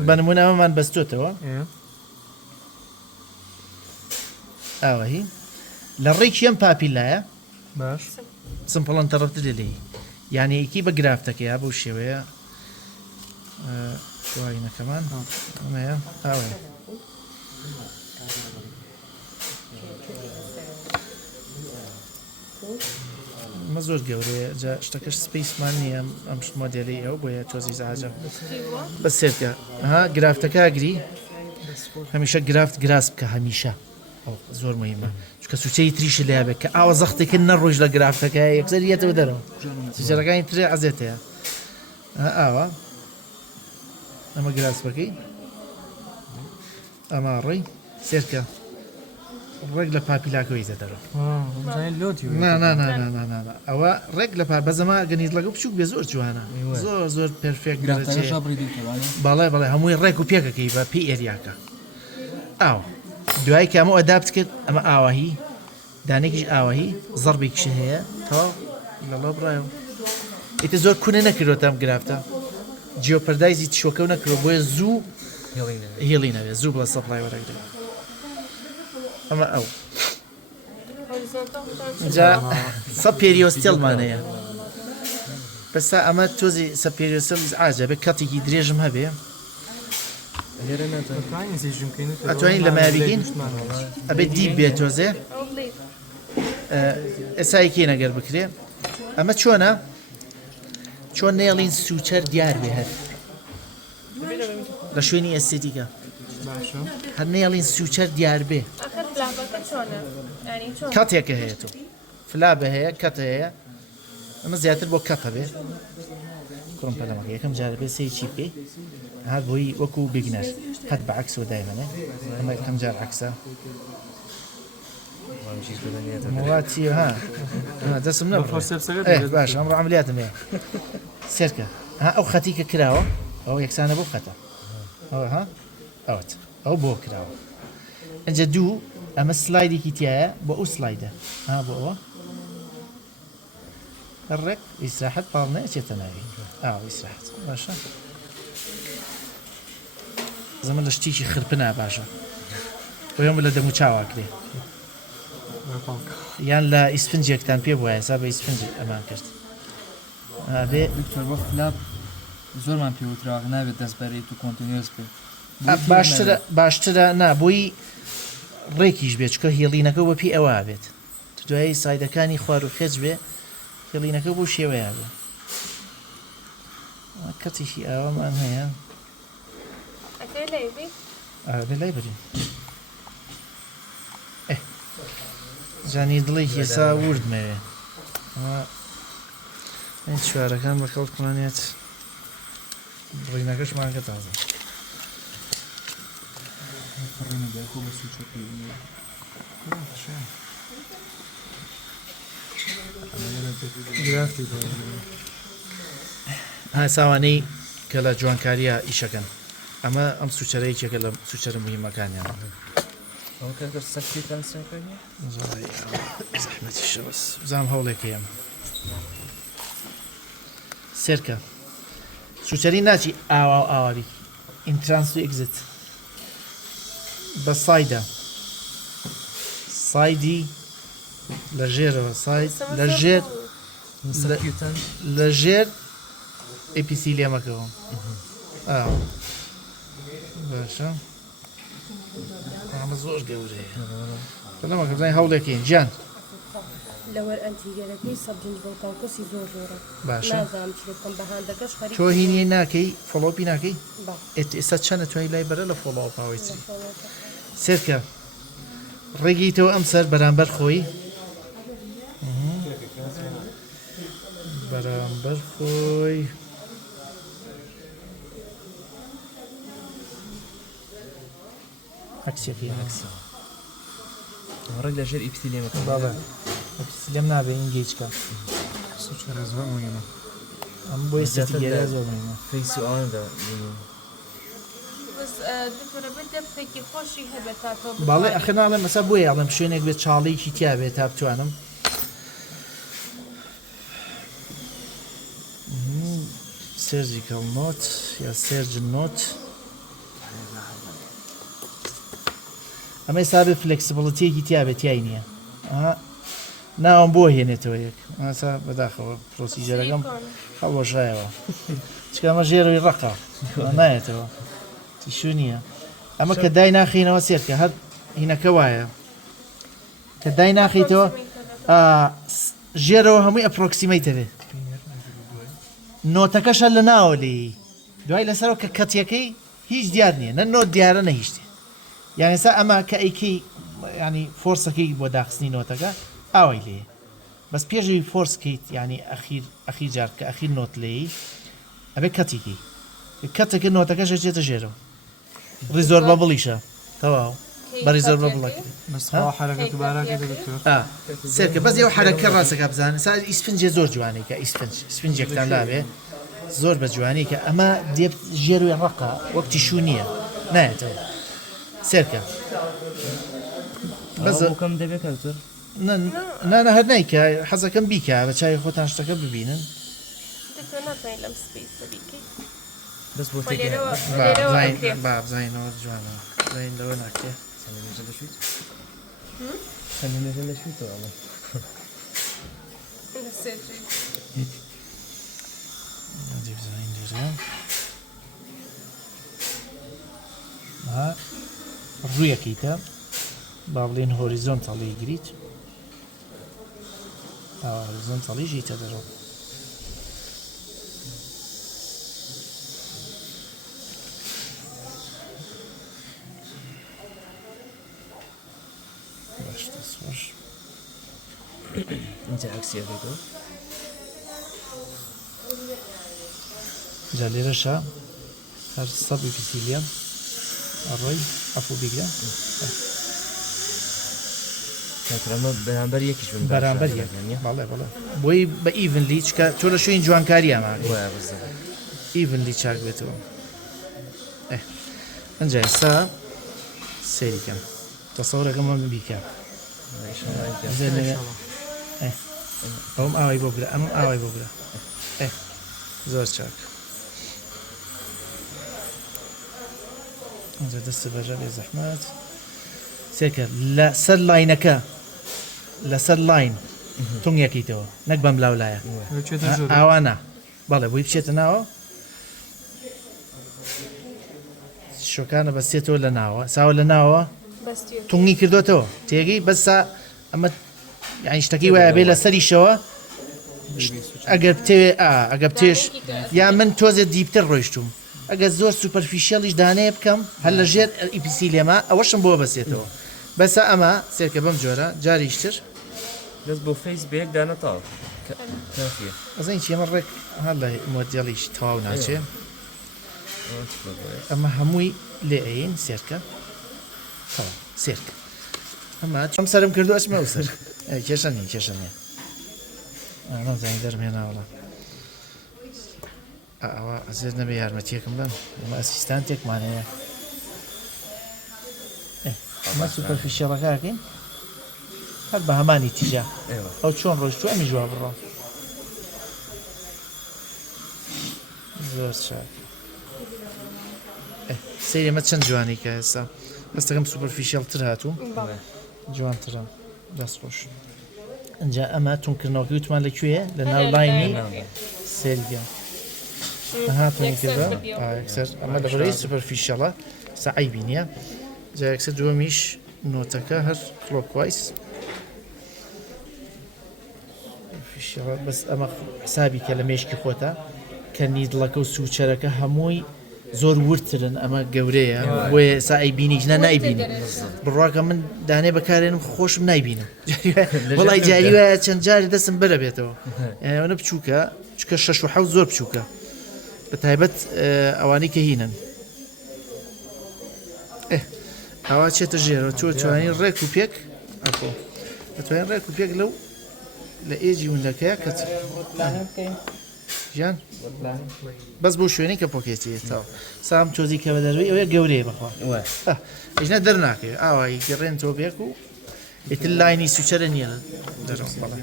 بەنمونە ئەمەمان بەستۆتەوە ئاوەهی لە ڕێکی ئەم پاپیلایە باش سمپڵەن تەڕەبتر لێ یعنی ئیکی بە گرافتەکەیا بەو شێوەیە دوایینەکەمان ئەمەیە ئاوەیە مە زۆر گەورەیە جا شتەکەش سپیسمان نییە ئەم مۆدێلی ئەو بۆیە تۆزی زاجە بە سێرکە ها گرافتەکە گری هەمیشە گرافت گراس بکە هەمیشە زۆر مهمە چکە سوچەی تریش لێ بێت کە ئاوە زەختێکن نەڕۆژ لە گرافەکە یەکسەر یەتەوە دەرەوە سوچەرەکانی ترێ عەزێتەیە ئاوە ئەمە گراس بەکەی ئەمە ڕێی سێرکە ڕێک لە پاپیلاکەوەی زەدەرەوە ئەوە ڕێک لە پا بەزەما گەنیت لەگە بچوک بێ زۆر جوانە زۆر زۆر پرفێک باڵای بەڵێ هەمووی ڕێک و پێکەکەی بە پێی ئێریاکە ئاو دوای کە ئەمە ئەدابت کرد ئەمە ئاواهی دانێکیش ئاواهی زەڕبێکیش هەیە تەواو لەڵۆ بڕایەوە ئیتر زۆر کوونە نەکردوە ئەم گرافتە جیۆپەردایزی تشۆکە و نەکردەوە بۆیە زوو هێڵی نەوێت زوو بڵە سەپڵای وەرەگرێت ئەمە ئەو جا سە پێریۆستێڵمانەیە بەسا ئەمە تۆزی سە پێریۆستێڵ ئاجە بێت کاتێکی درێژم هەبێ ئەتوانین لە ماریگین ئەبێت دیب بێت تۆزێ ئێسایەکی نەگەر بکرێ ئەمە چۆنە چۆن نێڵین سوچەر دیار بێ هەر لە شوێنی ئەستێتیکە هەر نێڵین سوچەر دیار بێ کاتێکە هەیە تۆ فلابە هەیە کەتە هەیە ئەمە زیاتر بۆ کەتە بێ کوڕم پەلەمەکە یەکەم جارە بێ سەی چی پێ هەر بۆی وەکو بگنەر هەت بە عەکسەوە دایمەنێ ئەمە یەکەم جار عەکسە مواتی ها دەسم نەبڕێ باش ئەمڕۆ عەمەلیاتم هەیە سێرکە ئەو خەتی کە کراوە ئەو یەکسانە بۆ خەتە ئەوە ها ئەوت ئەو بۆ کراوە ئەنجە دوو ئەمە سلایدێکی تایە بۆ ئەو سلایدە ها بۆ ئەوە ڕێک ئیسراحەت پاڵ نەچێتە ناوی ئیسراحەت باشە زەمە لە شتێکی خرپنا باشە بۆیەم لە دەمو چاواکرێ یان لە ئیسفنجێکتان پێ بووە هێسا بە ئیسفنجێک ئەمان کرد بێ بە فلاب زۆرمان پێوتراغ نابێت دەستبەرێت و کۆنتینیۆس بێت باشترە نابووی ڕێکیش بێت چکە هێڵینەکە بە پێی ئەوە بێت دوایی سایدەکانی خوار و خێج بێ هێڵینەکە بۆ شێوەیە بێ کەتێکی ئاوامان هەیە لای برین جانی دڵی هێسا وردمەوێ این چوارەکان بە کەوت کڵانێت ڕێنەکەشمانکە تازە ساوانەی کە لە جوانکاریە ئیشەکەن ئەمە ئەم سوچەرەیەکێکە لە سوچەرە مهمەکانیان زام هەوڵێکەیەم سێرکە سوچەری ناچی ئاوا ئاواری ئینترانس و ئێگزیت بە سایدە سایدی لە ژێرەوە ساید لە ژێر ئەپیسیلیەمەکەەوە باشە ئەمە زۆر گەورەیە بەڵامەکە بزانین هەوڵێکین گیان لەوەر ئەنتیگەرەکەی سەبجنج بڵتانکۆسی زۆر زۆرە باشە نازانم چ بکەم بەهاندەکەش خەریک تۆ هینی ناکەی فۆڵۆپی ناکەی ئێستا چەندە توانی لای بەرە لە فۆڵۆپاوەی تری سێرکە ڕێگیتەوە ئەم سەر بەرامبەر خۆی بەرامبەر خۆی عکسێکی عکسە ڕێک لە ژێر ئیپسیلێمەکە باڵێ ئیپسیلێم نابێ ئینگیجکە ئەم بۆ ئێستێتیگەرە زۆر مهمە. في سؤال ده بس دکتۆرە بێت دەفتێکی خۆشی هەبێت تا تۆ باڵێ ئەخناڵێ مەسا بۆیە ئەڵم شوێنێک بێت چاڵێکی تیا بێت تا بتوانم سيرجيكال نوت يا سيرجن نوت ئەمە سابێ فلکسبڵەتیەکی تیا بێت یای نییە ناوم بۆ هێنێتەوە یەک ئاسا بەداخەوە پرۆسیجەرەکەم هەڵۆژایەوە چکەمە ژێرەوەی ڕقا نایێتەوە تیشو نییە ئەمە کە دای ناخینەوە سێرکە هەر هینەکە وایە کە دای ناخیتەوە ژێرەوە هەمووی ئەپرۆکسیمەیتەوێ نۆتەکەشە لە ناوە لی دوای لەسەرەوە کە کەتیەکەی هیچ دیار نییە نە نۆت دیارە نەهیشتێ یانسا ئەمە کە ئەیکی ینی فۆرسەکەی بۆ داخستنی نۆتەکە ئاوای لێ بەس پێشوی فۆرسکەیت ینی ئەخیر جار کە ئەخیر نۆت لێی ئەبێ کەتێکی کەتێکە نۆتەکەشە چێتە ژێرەوە ڕیزۆر بە بڵیشە تەواو بە ریزۆر بە بڵک حركة بارك دكتور سێرکە بەس ئەو حرەکە ڕاستەکە بزانن سا ئیسفنجێ زۆر جوانێکە ئیسفنجێکتان لابێ زۆر بە جوانی کە ئەمە دێ ژێروی ڕقا وەک تیشو نییە نایێتەوە سێرکە بس كم ده بكتر نانە هەر نایکە حەزەکەم بیکە بە چای خۆتان شتەکە ببینن دکتۆر ناتوانین لەم سپیسە بیکەیت بس بو بزانینەوە جوانە زین لەوە ناکێ خلينا نجلس شوي تو والله لە سێرجری بزانین لێرە ڕوویەکەیتە با بڵێن هۆریزۆنتەڵی گریت هۆریزۆنتەڵیژی تە دەرەوە انت عكسي فيديو جا لێرەشە هەر سەد ئیپیسیلیەن ئەڕۆی ئەفو بیگرە كلام برامبر يكش من بەرامبەر بەڵێ بەڵێ بۆی بە ئیڤنلی چکە تۆ لە شوێن جوانکاری ئەماگە بالضبط ئیڤنلی چاک بێتەوە ئەنجا ئێستا سێریکەم تەسەوڕەکەم من بیکە ئەوم ئاوای بۆ برە ئەم ئاوای بۆ برە زۆر چاک ئەنجا دەستە بەژە بێ زەحمەت سێکە لە سەر لاینەکە لەسەر لاین تونگێکیتەوە نەک بەم لاولایە ئاوانە بەڵێ بۆی بچێتە ناوە شۆکانە بەستێتەوە لە ناوە ساوە لە ناوە تونگی کردوێتەوە تێگەی بەسا ئەمە یانی شتەکەی وایە بێ لە سەریشەوە ئەگەر بتێ ئەگە بتێش یا من تۆزێ دیپتر ڕۆیشتوم ئەگە زۆر سوپەرفیشیەڵیش دانەیە بکەم هەر لە ژێر ئیپیسیلێمە ئەوەشم بۆ بەسێتەوە بەسە ئەمە سێرکە بەم جۆرە جاریشتر بس بو فيس بيك ده انا طاف كافيه ئەزین چی ئەمە ڕێک هەر لە مۆدیێڵیش تەواو ناچێ ئەمە هەمووی لێ ئەین سێرکە سێرکە ئەمە چۆم سرم کردو ئەچمە و سەر کێشە نین کێشە نیە نازانی دەرمێناوەڵە ئەوە ئەزێر نەبێ یارمەتیەکەم بم ئەمە ئەسیستانتێکمانەیە ئەمە سوپەرفیشیەڵەکەکەین هەر بە هەمانی تیژە ئەو چۆن ڕۆیشتووە ئەمی جواب بڕۆ زۆر چاک سەیری ئەمە چەند جوانی کە ئێستا دەستەکەم سوپەرفیشیەڵتر هاتوو جوانترە دەست ڕۆژ ئەنجا ئەمە تونکردنەوەکە وتمان لەکوێیە لە ناو لاینی سێریگە هاتونی کردە یەکسەر ئەمە لە بەرەی سوپەرفیشیەڵە سەعیبی نییە جا یەکسەر دووەمیش نۆتەکە هەر کلۆکوایس بەس ئەمە حسابی کە لە مێشکی خۆتە کە نیدڵەکە و سوچەرەکە هەمووی زۆر ورترن ئەمە گەورەیە بۆیە سایبینیش نە نایبینی بڕواکە من دانێ بەکارێنم خۆشم نایبینم وڵی جاری وایە چەند جاری دەستم بەرە بێتەوە ئەوە بچووکە چکە 6 و 7 زۆر بچووکە بە تایبەت ئەوانەی کە هینن ئەوا چێتە ژێرەوە تۆ توانین ڕێک و پێک ئەکۆ دەتوانین ڕێک و پێک لە ئێجی وندەکەیە کەچ ژیان بەس بۆ شوێنەی کە پۆکێتێتەوە سام تۆزی کە بە دەروی ئەوەیە گەورەیە بخوا ئەژنە دەرناکەوێت ئاوایی گەڕێن تۆ بێک و ئیتر لاینی سوچەرە نییە دەرەوە بەڵێ